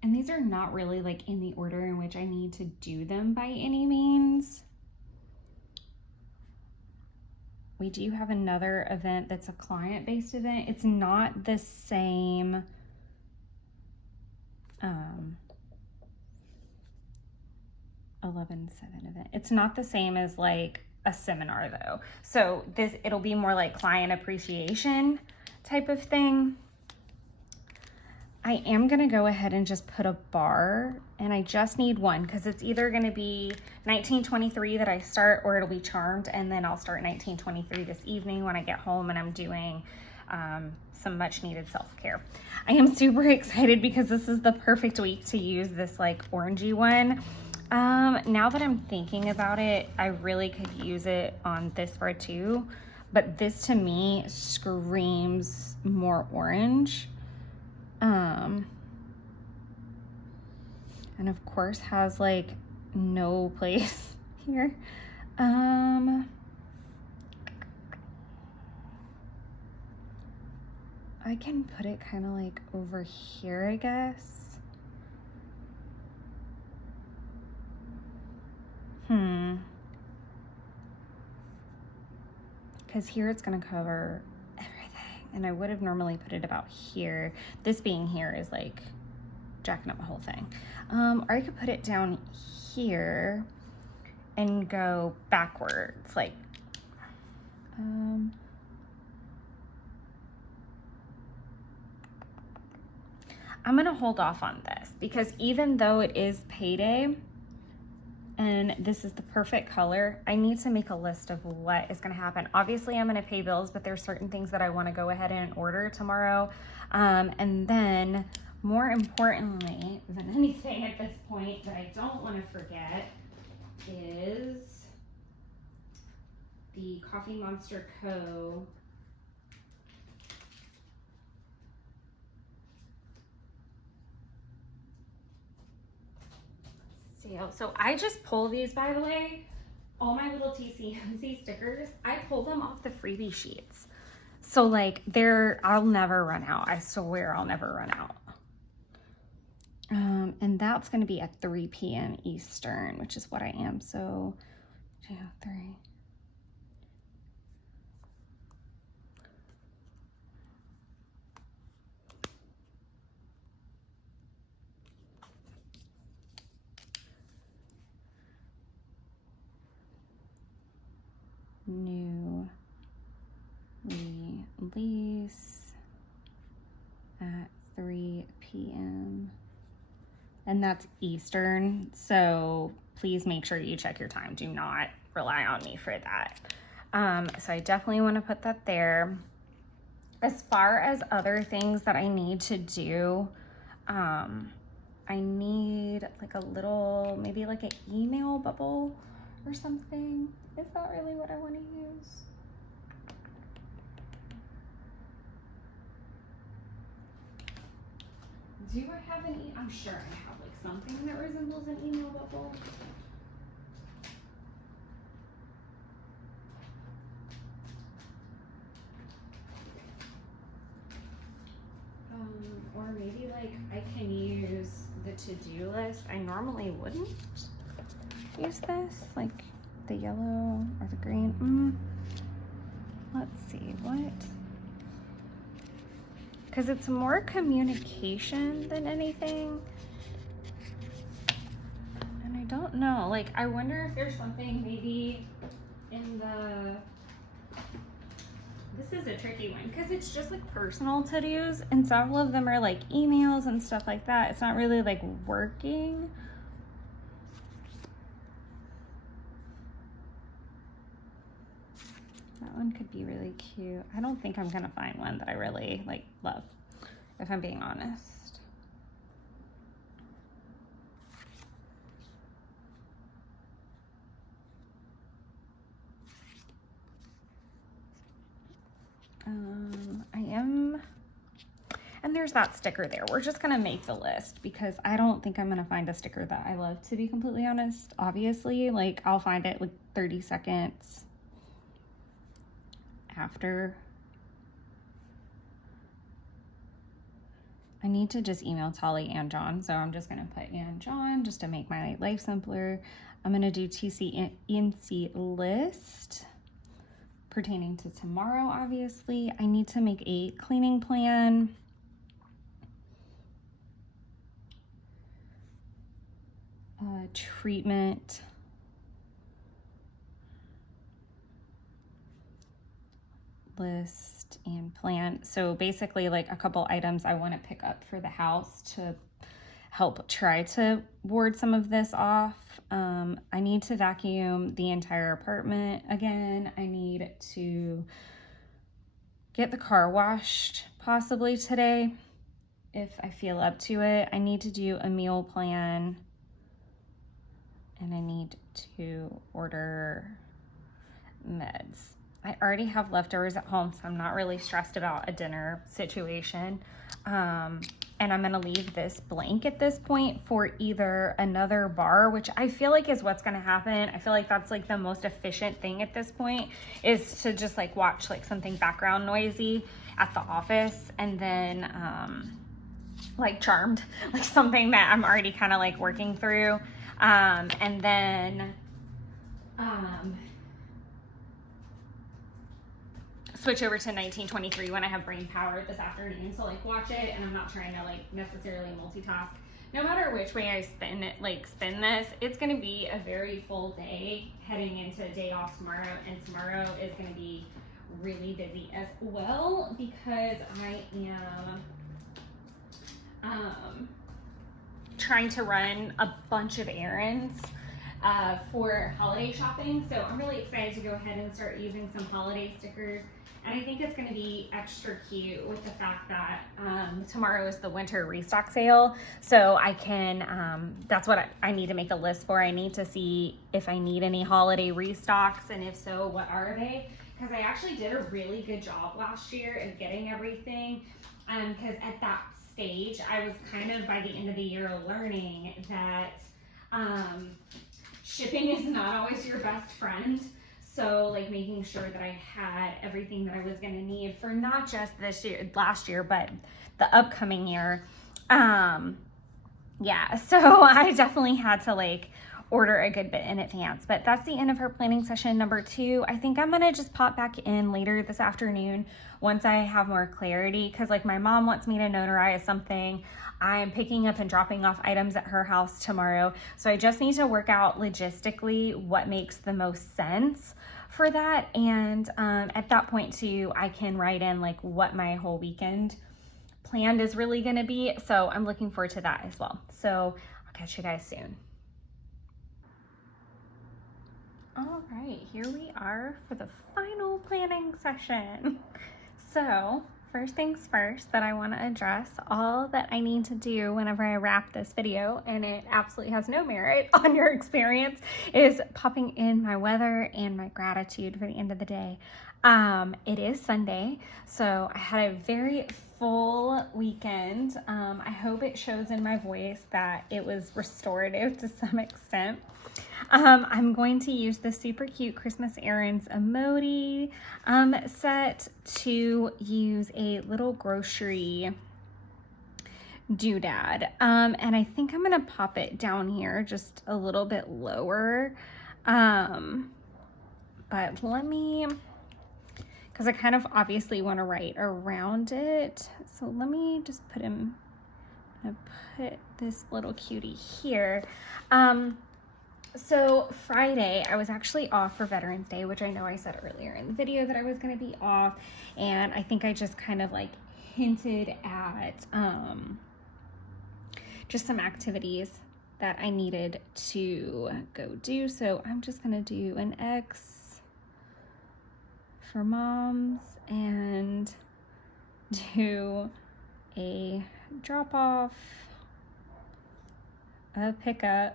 And these are not really like in the order in which I need to do them by any means. We do have another event that's a client-based event. It's not the same 11/7 event. It's not the same as like a seminar though. So it'll be more like client appreciation type of thing. I am gonna go ahead and just put a bar, and I just need one, because it's either gonna be 1923 that I start, or it'll be Charmed, and then I'll start 1923 this evening when I get home and I'm doing some much needed self-care. I am super excited because this is the perfect week to use this like orangey one. Now that I'm thinking about it, I really could use it on this spread too, but this to me screams more orange. And of course has like no place here. I can put it kind of like over here, I guess. Because here it's gonna cover everything. And I would have normally put it about here. This being here is like jacking up the whole thing. Or I could put it down here and go backwards, like, I'm gonna hold off on this because even though it is payday and this is the perfect color, I need to make a list of what is gonna happen. Obviously I'm gonna pay bills, but there's certain things that I wanna go ahead and order tomorrow. And then more importantly than anything at this point that I don't wanna forget is the Coffee Monster Co. sale. So I just pull these, by the way, all my little TCMC stickers, I pull them off the freebie sheets. So like I'll never run out. I swear I'll never run out. And that's gonna be at 3 p.m. Eastern, which is what I am. So 2, 3. New release at 3 p.m. and that's Eastern, so please make sure you check your time. Do not rely on me for that. So I definitely want to put that there. As far as other things that I need to do, I need like a little, maybe like an email bubble or something. Is that really what I want to use? Do I have an I'm sure I have like something that resembles an email bubble. Or maybe like I can use the to-do list. I normally wouldn't use this, like the yellow or the green. Let's see, what? Because it's more communication than anything. And I don't know, like I wonder if there's something maybe in the, this is a tricky one because it's just like personal to-dos and several of them are like emails and stuff like that. It's not really like working. That one could be really cute. I don't think I'm gonna find one that I really like love, if I'm being honest. And there's that sticker there. We're just gonna make the list because I don't think I'm gonna find a sticker that I love, to be completely honest. Obviously, like I'll find it like 30 seconds after. I need to just email Tolly and John, so I'm just gonna put and John just to make my life simpler. I'm gonna do TCNC list pertaining to tomorrow, obviously. I need to make a cleaning plan. Treatment. List and plan. So basically like a couple items I want to pick up for the house to help try to ward some of this off. I need to vacuum the entire apartment again. I need to get the car washed possibly today if I feel up to it. I need to do a meal plan and I need to order meds. I already have leftovers at home, so I'm not really stressed about a dinner situation. And I'm gonna leave this blank at this point for either another bar, which I feel like is what's gonna happen. I feel like that's like the most efficient thing at this point, is to just like watch like something background noisy at the office, and then like Charmed, like something that I'm already kind of like working through. And then switch over to 1923 when I have brain power this afternoon. So like watch it, and I'm not trying to like necessarily multitask. No matter which way I spin this, it's gonna be a very full day heading into a day off tomorrow, and tomorrow is gonna be really busy as well because I am trying to run a bunch of errands for holiday shopping. So I'm really excited to go ahead and start using some holiday stickers. And I think it's going to be extra cute with the fact that tomorrow is the winter restock sale. So I can, that's what I need to make a list for. I need to see if I need any holiday restocks, and if so, what are they? Because I actually did a really good job last year of getting everything. Because at that stage, I was kind of by the end of the year learning that shipping is not always your best friend. So like making sure that I had everything that I was gonna need for not just this year, last year, but the upcoming year. Yeah, so I definitely had to like order a good bit in advance. But that's the end of her planning session number 2. I think I'm gonna just pop back in later this afternoon once I have more clarity, because like my mom wants me to notarize something. I am picking up and dropping off items at her house tomorrow. So I just need to work out logistically what makes the most sense for that. And at that point too, I can write in like what my whole weekend planned is really gonna be. So I'm looking forward to that as well. So I'll catch you guys soon. All right, here we are for the final planning session. So first things first, that I want to address all that I need to do whenever I wrap this video, and it absolutely has no merit on your experience, is popping in my weather and my gratitude for the end of the day. It is Sunday, so I had a very full weekend. I hope it shows in my voice that it was restorative to some extent. I'm going to use the super cute Christmas errands emoji set to use a little grocery doodad. And I think I'm going to pop it down here just a little bit lower. But let me, because I kind of obviously want to write around it. So let me just put him, I'm gonna put this little cutie here. So Friday, I was actually off for Veterans Day, which I know I said earlier in the video that I was going to be off. And I think I just kind of like hinted at just some activities that I needed to go do. So I'm just going to do an X for moms and do a drop off, a pickup,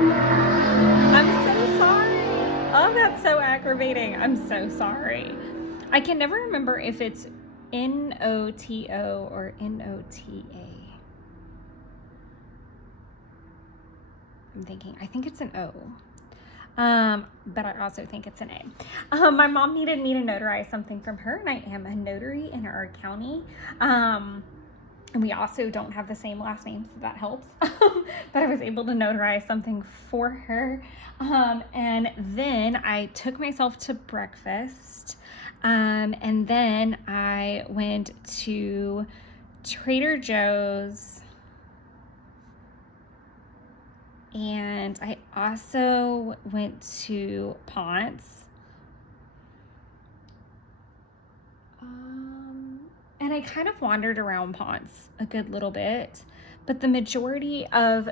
I'm so sorry. Oh, that's so aggravating. I'm so sorry. I can never remember if it's N-O-T-O or N-O-T-A. I'm thinking, I think it's an O. But I also think it's an A. My mom needed me to notarize something from her, and I am a notary in our county. And we also don't have the same last name, so that helps. But I was able to notarize something for her. And then I took myself to breakfast. And then I went to Trader Joe's. And I also went to Ponce. And I kind of wandered around Ponce a good little bit, but the majority of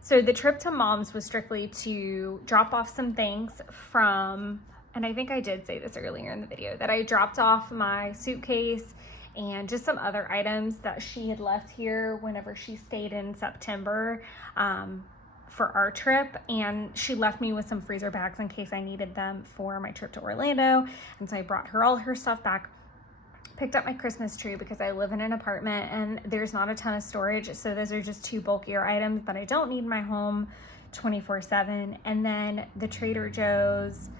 so the trip to Mom's was strictly to drop off some things from, and I think I did say this earlier in the video, that I dropped off my suitcase and just some other items that she had left here whenever she stayed in September for our trip. And she left me with some freezer bags in case I needed them for my trip to Orlando. And so I brought her all her stuff back. Picked up my Christmas tree because I live in an apartment and there's not a ton of storage. So those are just two bulkier items that I don't need in my home 24/7. And then the Trader Joe's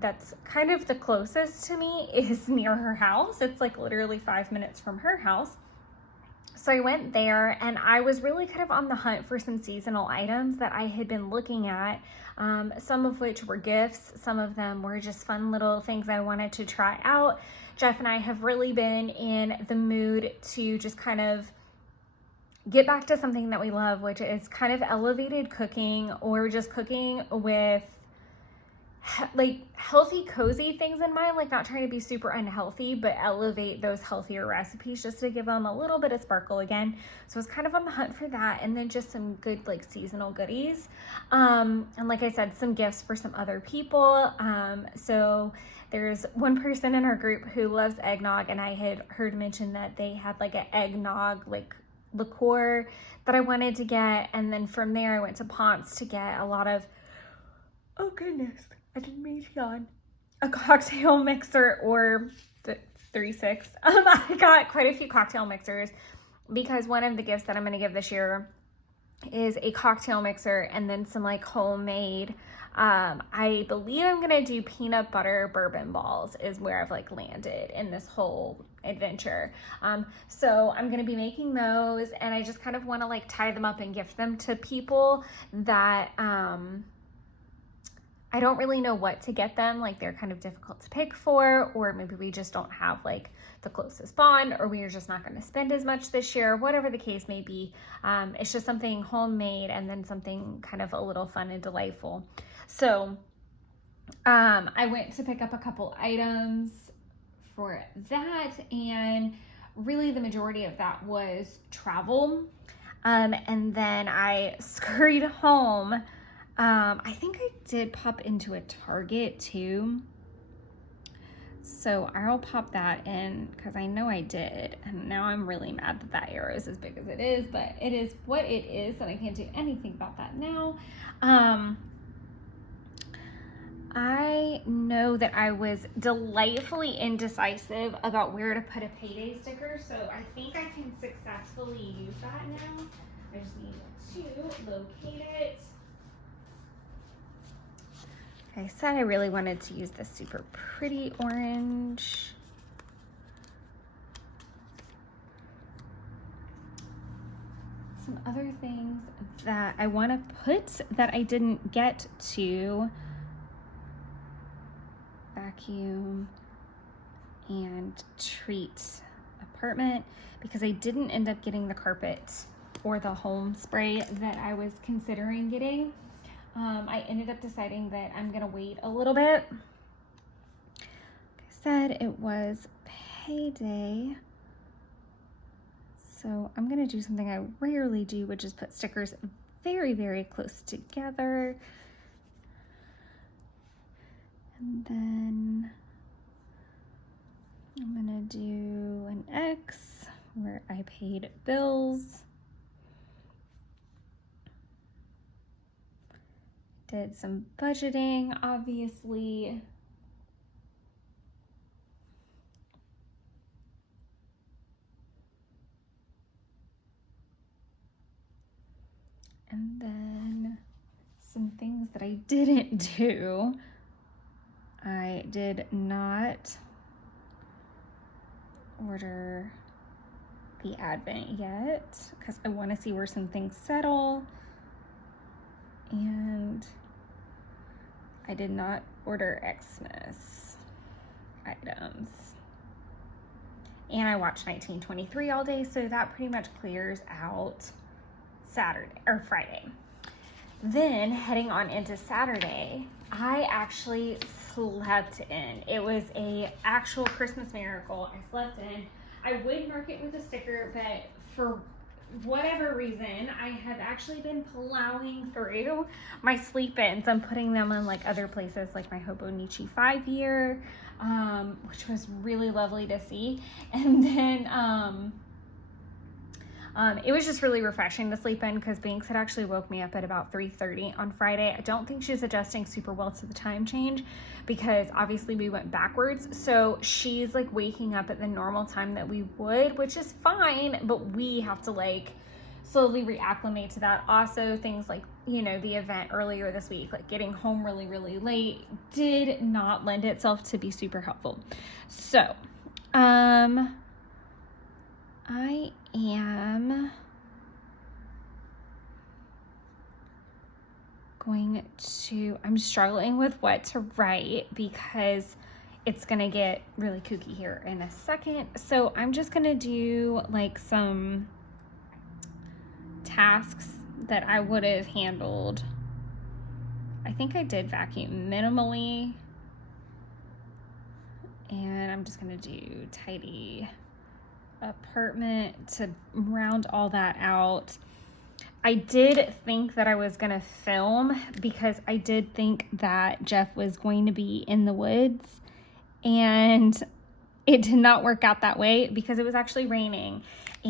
that's kind of the closest to me is near her house. It's like literally 5 minutes from her house. So I went there and I was really kind of on the hunt for some seasonal items that I had been looking at, some of which were gifts. Some of them were just fun little things I wanted to try out. Jeff and I have really been in the mood to just kind of get back to something that we love, which is kind of elevated cooking, or just cooking with like healthy, cozy things in mind, like not trying to be super unhealthy, but elevate those healthier recipes just to give them a little bit of sparkle again. So I was kind of on the hunt for that, and then just some good like seasonal goodies. And like I said, some gifts for some other people. So there's one person in our group who loves eggnog, and I had heard mention that they had like an eggnog like liqueur that I wanted to get. And then from there I went to Ponce to get a lot of, oh goodness, I didn't mean to yawn, a cocktail mixer, or the 3-6. I got quite a few cocktail mixers because one of the gifts that I'm going to give this year is a cocktail mixer and then some like homemade, I believe I'm going to do peanut butter bourbon balls is where I've like landed in this whole adventure. So I'm going to be making those, and I just kind of want to like tie them up and gift them to people that, I don't really know what to get them. Like they're kind of difficult to pick for, or maybe we just don't have like the closest bond, or we are just not going to spend as much this year, whatever the case may be. It's just something homemade and then something kind of a little fun and delightful. So I went to pick up a couple items for that, and really the majority of that was travel. And then I scurried home. I think I did pop into a Target too. So I'll pop that in because I know I did. And now I'm really mad that that arrow is as big as it is, but it is what it is, and I can't do anything about that now. I know that I was delightfully indecisive about where to put a payday sticker, so I think I can successfully use that now. I just need to locate it. I said I really wanted to use this super pretty orange. Some other things that I want to put that I didn't get to: vacuum and treat apartment, because I didn't end up getting the carpet or the home spray that I was considering getting. I ended up deciding that I'm gonna wait a little bit. Like I said, it was payday, so I'm gonna do something I rarely do, which is put stickers very, very close together. And then I'm gonna do an X where I paid bills. Did some budgeting, obviously. And then some things that I didn't do. I did not order the Advent yet because I want to see where some things settle. And I did not order Xmas items. And I watched 1923 all day, so that pretty much clears out Saturday or Friday. Then heading on into Saturday, I actually slept in. It was a actual Christmas miracle. I slept in. I would mark it with a sticker, but for whatever reason, I have actually been plowing through my sleep-ins and putting them in like other places, like my Hobonichi 5-year. which was really lovely to see. And then it was just really refreshing to sleep in because Banks had actually woke me up at about 3:30 on Friday. I don't think she's adjusting super well to the time change because obviously we went backwards. So she's like waking up at the normal time that we would, which is fine, but we have to like slowly reacclimate to that. Also, things like, you know, the event earlier this week, like getting home really, really late, did not lend itself to be super helpful. So, I am going to, I'm struggling with what to write because it's going to get really kooky here in a second. So I'm just going to do like some tasks that I would have handled. I think I did vacuum minimally. And I'm just going to do tidy apartment to round all that out. I did think that I was going to film because I did think that Jeff was going to be in the woods, and it did not work out that way because it was actually raining.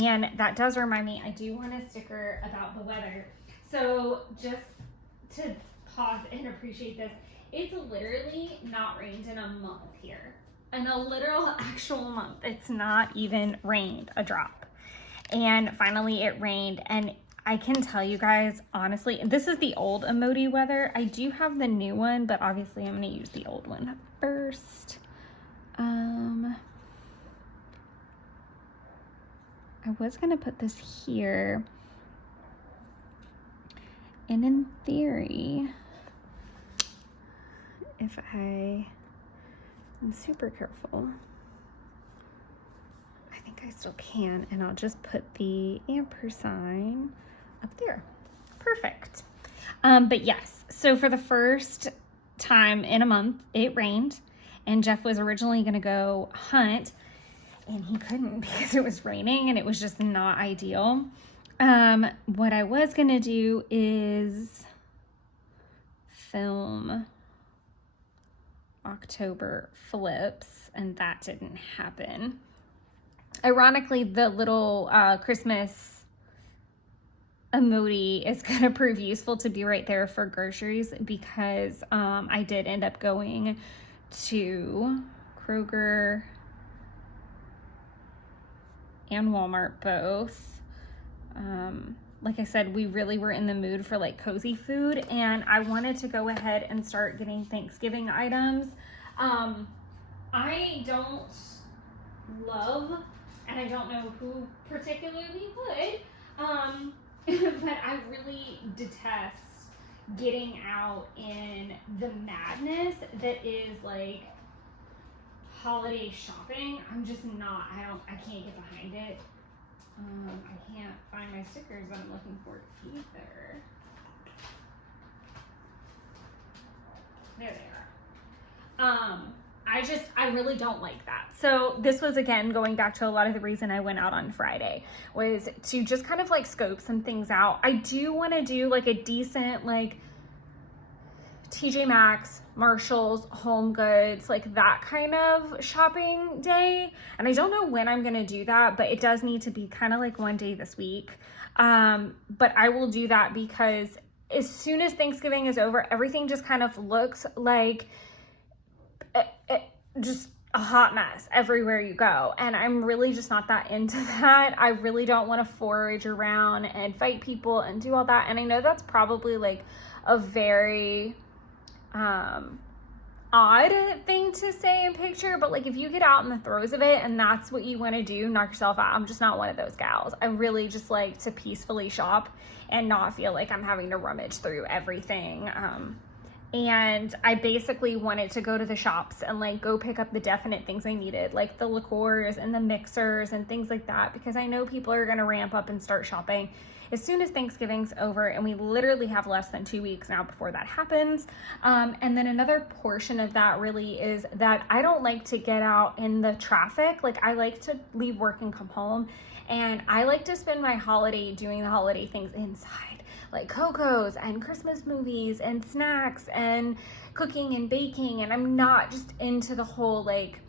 And that does remind me, I do want a sticker about the weather. So just to pause and appreciate this, it's literally not rained in a month here. In a literal actual month. It's not even rained a drop. And finally it rained, and I can tell you guys honestly, this is the old emoji weather. I do have the new one, but obviously I'm going to use the old one first. I was going to put this here, and in theory, if I'm super careful, I think I still can, and I'll just put the ampersand up there. Perfect. But yes, so for the first time in a month, it rained, and Jeff was originally going to go hunt, and he couldn't because it was raining, and it was just not ideal. What I was going to do is film October flips, and that didn't happen. Ironically, the little Christmas emoji is going to prove useful to be right there for groceries because I did end up going to Kroger and Walmart both. Like I said, we really were in the mood for like cozy food, and I wanted to go ahead and start getting Thanksgiving items. I don't love, and I don't know who particularly would, but I really detest getting out in the madness that is like holiday shopping. I'm just not, I can't get behind it. I can't find my stickers that I'm looking for either. There they are. I really don't like that. So this was, again, going back to a lot of the reason I went out on Friday, was to just kind of like scope some things out. I do want to do like a decent like TJ Maxx, Marshalls, Home Goods, like that kind of shopping day. And I don't know when I'm going to do that, but it does need to be kind of like one day this week. But I will do that because as soon as Thanksgiving is over, everything just kind of looks like just a hot mess everywhere you go. And I'm really just not that into that. I really don't want to forage around and fight people and do all that. And I know that's probably like a very odd thing to say and picture, but like if you get out in the throes of it and that's what you want to do, knock yourself out. I'm just not one of those gals. I really just like to peacefully shop and not feel like I'm having to rummage through everything. And I basically wanted to go to the shops and like go pick up the definite things I needed, like the liqueurs and the mixers and things like that, because I know people are going to ramp up and start shopping as soon as Thanksgiving's over, and we literally have less than 2 weeks now before that happens. And then another portion of that really is that I don't like to get out in the traffic. Like I like to leave work and come home And I like to spend my holiday doing the holiday things inside, like Coco's and Christmas movies and snacks and cooking and baking. And I'm not just into the whole like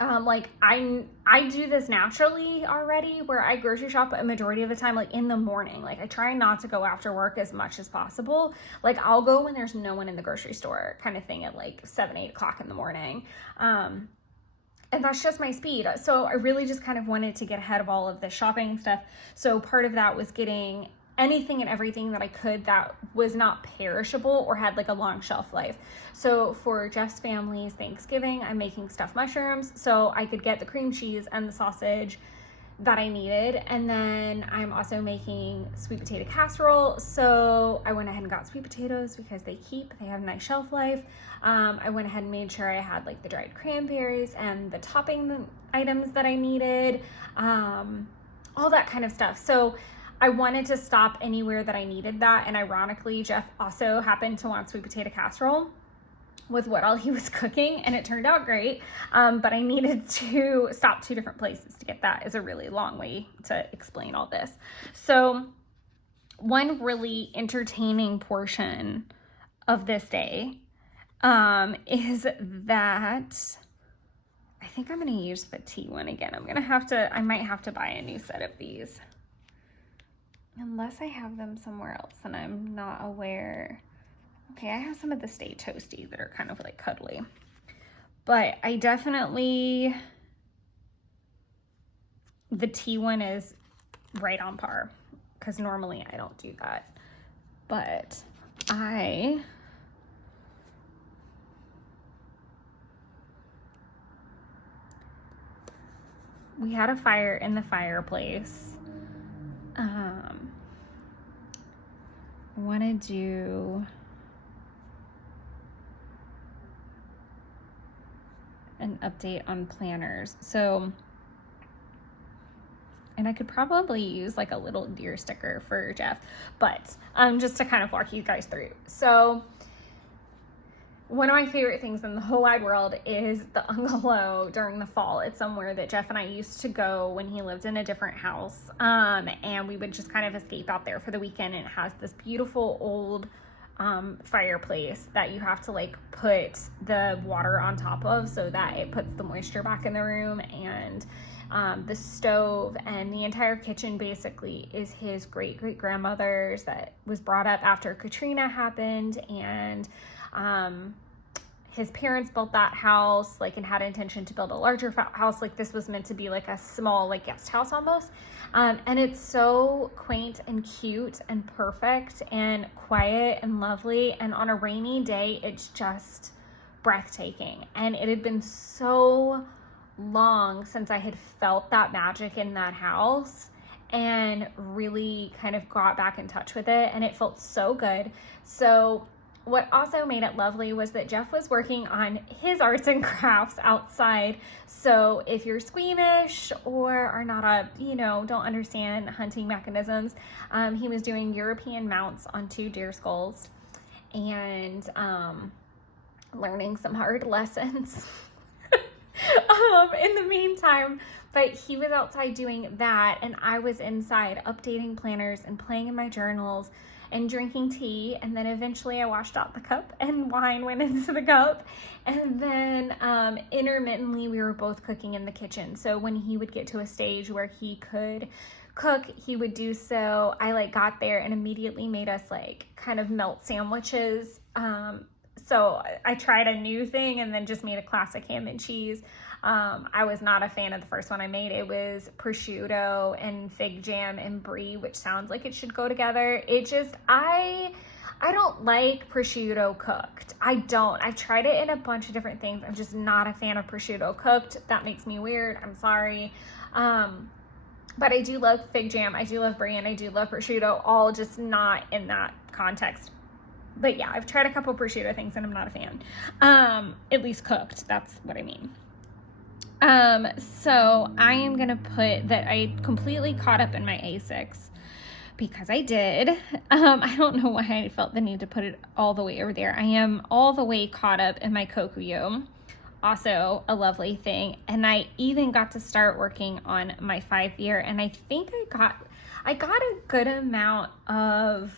I do this naturally already, where I grocery shop a majority of the time, like in the morning. Like I try not to go after work as much as possible. Like I'll go when there's no one in the grocery store kind of thing at like 7, 8 o'clock in the morning. And that's just my speed. So I really just kind of wanted to get ahead of all of the shopping stuff. So part of that was getting anything and everything that I could that was not perishable or had like a long shelf life. So for Jeff's family's Thanksgiving, I'm making stuffed mushrooms so I could get the cream cheese and the sausage that I needed. And then I'm also making sweet potato casserole. So I went ahead and got sweet potatoes because they have a nice shelf life. I went ahead and made sure I had like the dried cranberries and the topping items that I needed, all that kind of stuff. So I wanted to stop anywhere that I needed that. And ironically, Jeff also happened to want sweet potato casserole with what all he was cooking, and it turned out great. But I needed to stop 2 different places to get that. Is a really long way to explain all this. So one really entertaining portion of this day is that I think I'm going to use the tea one again. I might have to buy a new set of these. Unless I have them somewhere else and I'm not aware. Okay, I have some of the Stay Toasty that are kind of like cuddly. But I definitely, the tea one is right on par, because normally I don't do that. But we had a fire in the fireplace. I want to do an update on planners. So, and I could probably use like a little deer sticker for Jeff, but just to kind of walk you guys through. So one of my favorite things in the whole wide world is the Ungalow during the fall. It's somewhere that Jeff and I used to go when he lived in a different house. And we would just kind of escape out there for the weekend. And it has this beautiful old fireplace that you have to like put the water on top of so that it puts the moisture back in the room. And the stove and the entire kitchen basically is his great-great-grandmother's that was brought up after Katrina happened. And his parents built that house, like, and had intention to build a larger house. Like, this was meant to be like a small, like, guest house almost. And it's so quaint and cute and perfect and quiet and lovely. And on a rainy day, it's just breathtaking. And it had been so long since I had felt that magic in that house and really kind of got back in touch with it. And it felt so good. So what also made it lovely was that Jeff was working on his arts and crafts outside. So if you're squeamish or are not don't understand hunting mechanisms, he was doing European mounts on 2 deer skulls and learning some hard lessons in the meantime. But he was outside doing that, and I was inside updating planners and playing in my journals and drinking tea. And then eventually I washed out the cup and wine went into the cup. And then intermittently we were both cooking in the kitchen. So when he would get to a stage where he could cook, he would do so. I got there and immediately made us kind of melt sandwiches. So I tried a new thing and then just made a classic ham and cheese. I was not a fan of the first one I made. It was prosciutto and fig jam and brie, which sounds like it should go together. It just, I don't like prosciutto cooked. I don't. I've tried it in a bunch of different things. I'm just not a fan of prosciutto cooked. That makes me weird. I'm sorry. But I do love fig jam. I do love brie and I do love prosciutto, all just not in that context. But yeah, I've tried a couple prosciutto things and I'm not a fan. At least cooked. That's what I mean. So I am going to put that I completely caught up in my A6 because I did. I don't know why I felt the need to put it all the way over there. I am all the way caught up in my Kokuyo, also a lovely thing. And I even got to start working on my 5-year, and I think I got a good amount of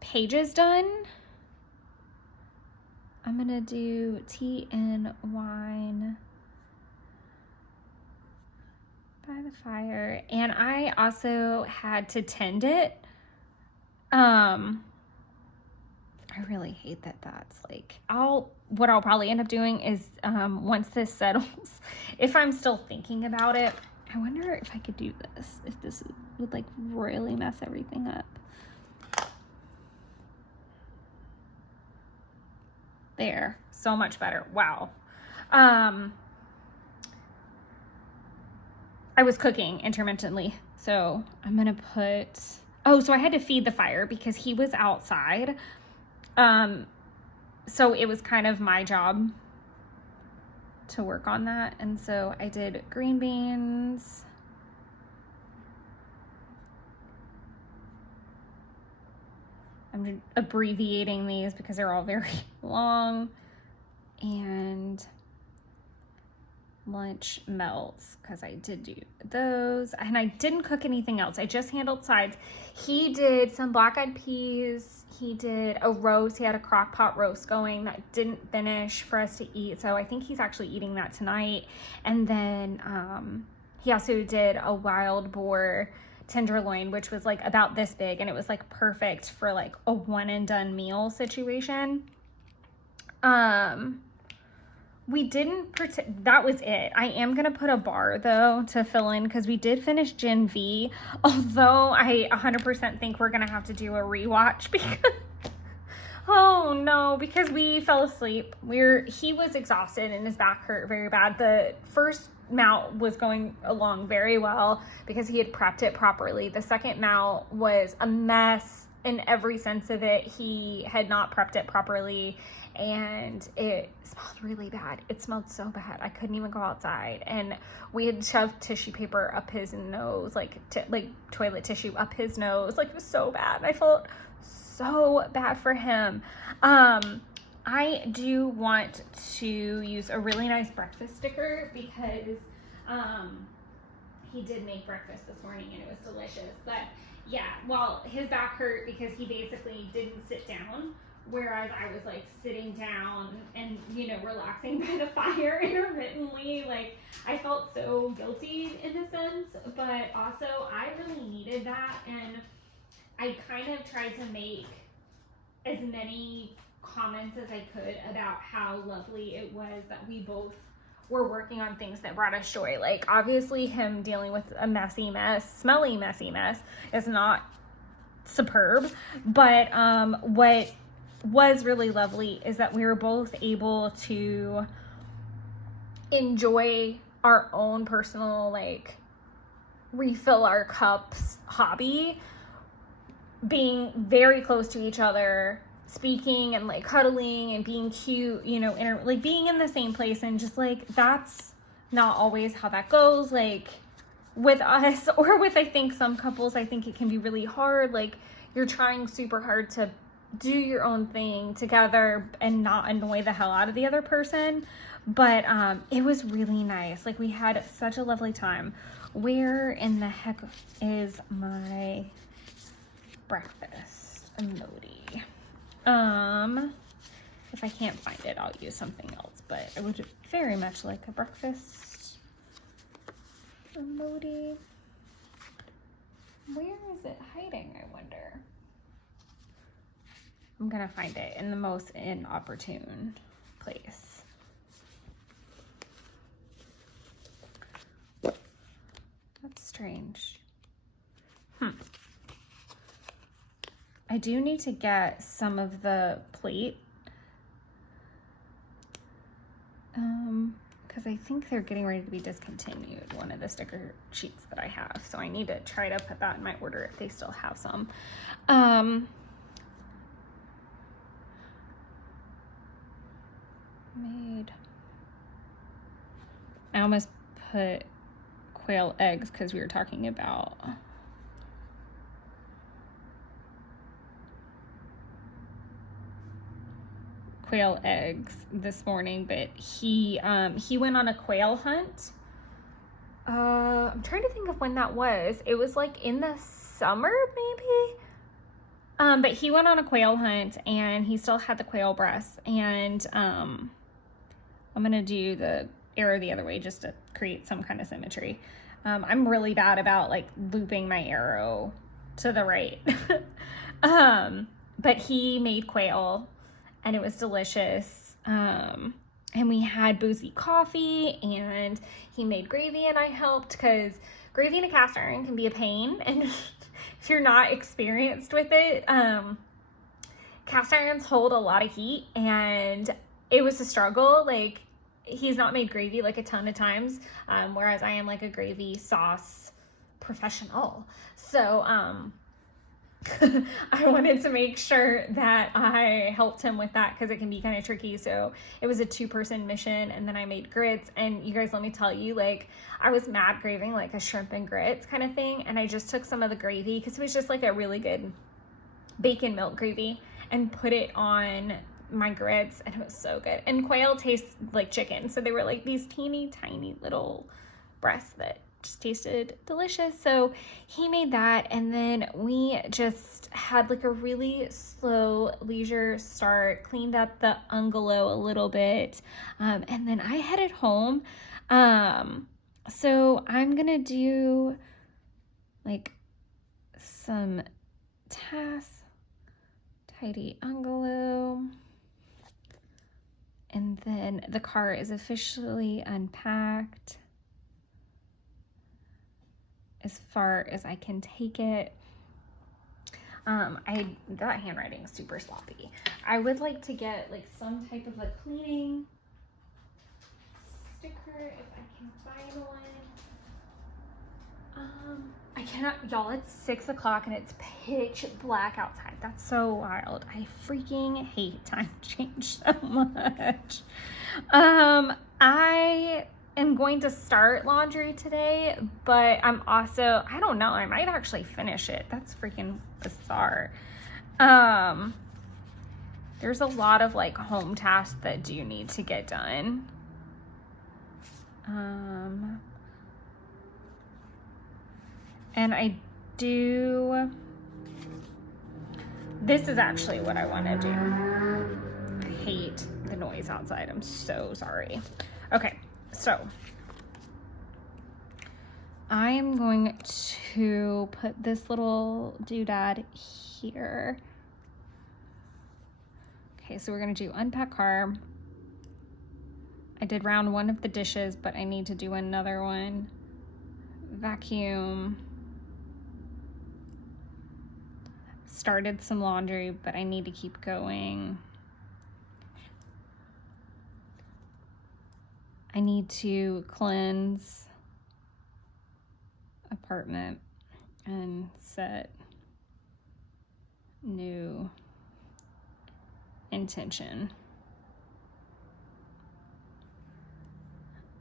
pages done. I'm gonna do tea and wine by the fire, and I also had to tend it. I really hate that that's like, what I'll probably end up doing is, once this settles, if I'm still thinking about it, I wonder if I could do this, if this would like really mess everything up. There, so much better. Wow. I was cooking intermittently, so I'm gonna put, so I had to feed the fire because he was outside. So it was kind of my job to work on that. And so I did green beans. I'm abbreviating these because they're all very long. And lunch melts, because I did do those, and I didn't cook anything else. I just handled sides. He did some black-eyed peas. He did a roast. He had a crock pot roast going that didn't finish for us to eat, so I think he's actually eating that tonight. And then he also did a wild boar tenderloin, which was like about this big, and it was like perfect for like a one and done meal situation. We didn't that was it. I am gonna put a bar though to fill in, because we did finish Gen V, although I 100% think we're gonna have to do a rewatch because oh no, because we fell asleep. He was exhausted and his back hurt very bad. The first mount was going along very well because he had prepped it properly. The second mount was a mess in every sense of it. He had not prepped it properly, and it smelled really bad. It smelled so bad. I couldn't even go outside, and we had shoved tissue paper up his nose, like toilet tissue up his nose. Like, it was so bad. I felt so bad for him. I do want to use a really nice breakfast sticker because he did make breakfast this morning and it was delicious. But yeah, well, his back hurt because he basically didn't sit down, whereas I was like sitting down and, you know, relaxing by the fire intermittently. Like, I felt so guilty in a sense, but also I really needed that. And I kind of tried to make as many comments as I could about how lovely it was that we both were working on things that brought us joy. Like, obviously him dealing with a messy mess, smelly messy mess, is not superb, but what was really lovely is that we were both able to enjoy our own personal, like, refill our cups hobby, being very close to each other, speaking and like cuddling and being cute, you know, like being in the same place. And just like, that's not always how that goes, like with us or with, I think, some couples. I think it can be really hard. Like, you're trying super hard to do your own thing together and not annoy the hell out of the other person. But it was really nice. Like, we had such a lovely time. Where in the heck is my breakfast emoji? If I can't find it, I'll use something else, but I would very much like a breakfast emoji. Where is it hiding, I wonder? I'm gonna find it in the most inopportune place. That's strange. I do need to get some of the plate, because I think they're getting ready to be discontinued, one of the sticker sheets that I have. So I need to try to put that in my order if they still have some. I almost put quail eggs because we were talking about quail eggs this morning, but he went on a quail hunt. I'm trying to think of when that was. It was like in the summer, maybe. But he went on a quail hunt and he still had the quail breasts. And I'm gonna do the arrow the other way just to create some kind of symmetry. I'm really bad about like looping my arrow to the right. But he made quail and it was delicious. And we had boozy coffee and he made gravy and I helped, because gravy in a cast iron can be a pain. And if you're not experienced with it, cast irons hold a lot of heat and it was a struggle. Like, he's not made gravy like a ton of times, whereas I am like a gravy sauce professional. So I wanted to make sure that I helped him with that because it can be kind of tricky. So it was a 2-person mission, and then I made grits. And you guys, let me tell you, like, I was mad craving like a shrimp and grits kind of thing, and I just took some of the gravy because it was just like a really good bacon milk gravy and put it on my grits, and it was so good. And quail tastes like chicken, so they were like these teeny tiny little breasts that just tasted delicious. So he made that, and then we just had like a really slow leisure start, cleaned up the ungalow a little bit, and then I headed home. So I'm gonna do like some tasks, tidy ungalow, and then the car is officially unpacked as far as I can take it. That handwriting is super sloppy. I would like to get like some type of a cleaning sticker if I can find one. I cannot, y'all, it's 6 o'clock and it's pitch black outside. That's so wild. I freaking hate time change so much. I am going to start laundry today, but I'm also, I don't know, I might actually finish it. That's freaking bizarre. There's a lot of like home tasks that do need to get done. And I do, this is actually what I want to do. I hate the noise outside. I'm so sorry. Okay, so I am going to put this little doodad here. Okay, so we're gonna do unpack car. I did round 1 of the dishes, but I need to do another one. Vacuum. Started some laundry, but I need to keep going. I need to cleanse apartment and set new intention.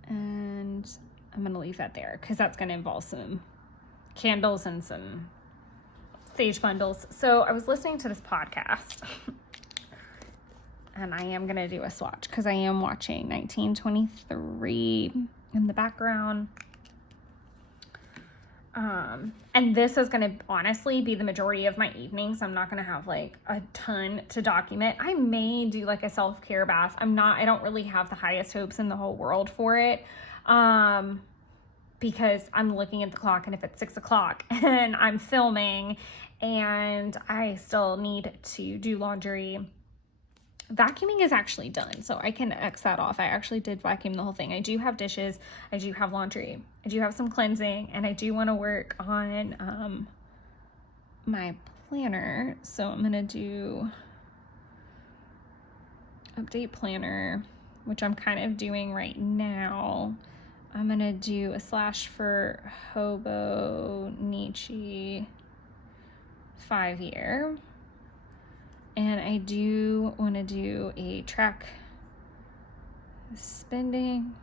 And I'm gonna leave that there because that's gonna involve some candles and some sage bundles. So I was listening to this podcast and I am gonna do a swatch because I am watching 1923 in the background. And this is gonna honestly be the majority of my evenings. I'm not gonna have like a ton to document. I may do like a self-care bath. I don't really have the highest hopes in the whole world for it. Because I'm looking at the clock, and if it's 6 o'clock and I'm filming and I still need to do laundry, vacuuming is actually done, so I can X that off. I actually did vacuum the whole thing. I do have dishes, I do have laundry, I do have some cleansing, and I do want to work on my planner. So I'm gonna do update planner, which I'm kind of doing right now. I'm gonna do a slash for Hobo Nietzsche 5-year. And I do want to do a track spending.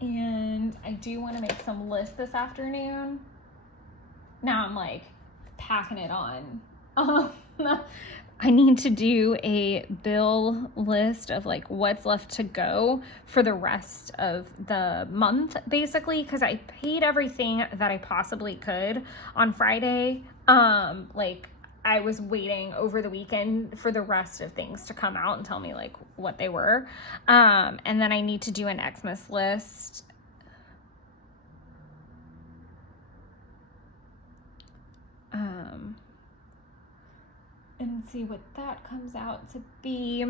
And I do want to make some lists this afternoon. Now I'm like packing it on. I need to do a bill list of like what's left to go for the rest of the month, basically, because I paid everything that I possibly could on Friday. Like I was waiting over the weekend for the rest of things to come out and tell me like what they were. And then I need to do an Xmas list. And see what that comes out to be.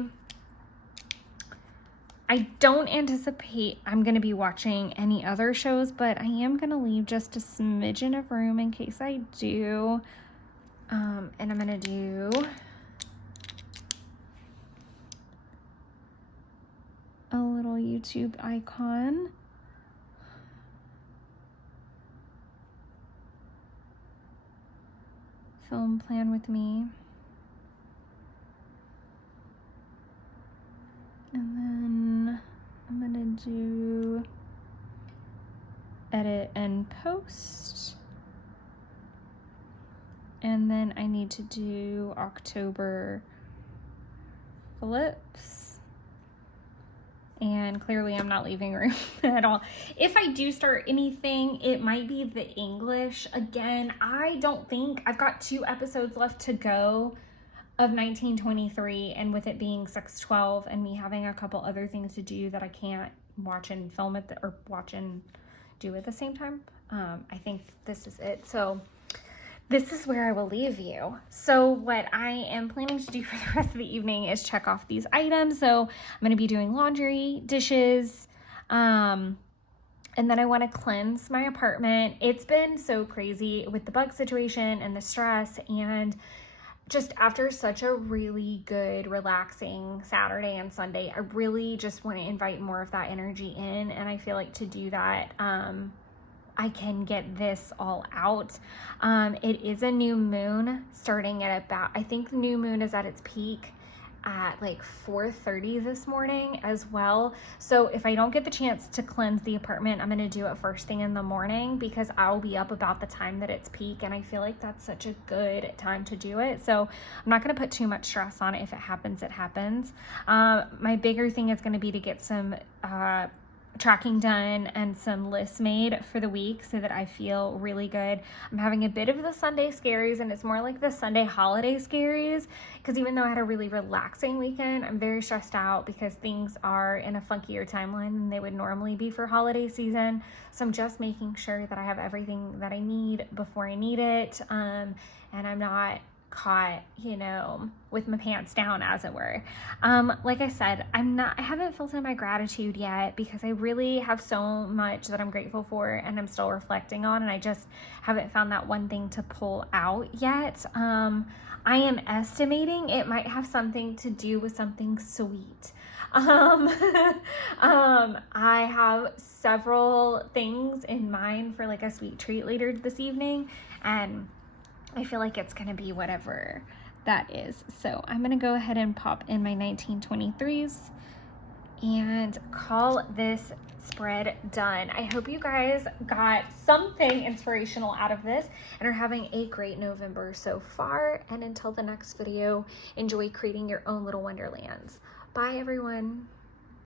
I don't anticipate I'm going to be watching any other shows, but I am going to leave just a smidgen of room in case I do. And I'm going to do a little YouTube icon. Film plan with me. And then I'm gonna do edit and post. And then I need to do October flips. And clearly I'm not leaving room at all. If I do start anything, it might be the English. Again, I don't think I've got 2 episodes left to go of 1923, and with it being 6/12 and me having a couple other things to do that I can't watch and film it or watch and do at the same time, I think this is it. So this is where I will leave you. So what I am planning to do for the rest of the evening is check off these items. So I'm going to be doing laundry, dishes, and then I want to cleanse my apartment. It's been so crazy with the bug situation and the stress, and just after such a really good, relaxing Saturday and Sunday, I really just want to invite more of that energy in. And I feel like to do that, I can get this all out. It is a new moon starting at about, I think the new moon is at its peak at like 4:30 this morning as well. So if I don't get the chance to cleanse the apartment, I'm going to do it first thing in the morning because I'll be up about the time that it's peak, and I feel like that's such a good time to do it. So I'm not going to put too much stress on it. If it happens, it happens. My bigger thing is going to be to get some tracking done and some lists made for the week so that I feel really good. I'm having a bit of the Sunday scaries, and it's more like the Sunday holiday scaries, because even though I had a really relaxing weekend, I'm very stressed out because things are in a funkier timeline than they would normally be for holiday season. So I'm just making sure that I have everything that I need before I need it, and I'm not caught, you know, with my pants down, as it were. Like I said, I haven't filled in my gratitude yet because I really have so much that I'm grateful for and I'm still reflecting on, and I just haven't found that one thing to pull out yet. I am estimating it might have something to do with something sweet. I have several things in mind for like a sweet treat later this evening, and I feel like it's going to be whatever that is. So I'm going to go ahead and pop in my 1923s and call this spread done. I hope you guys got something inspirational out of this and are having a great November so far. And until the next video, enjoy creating your own little wonderlands. Bye, everyone.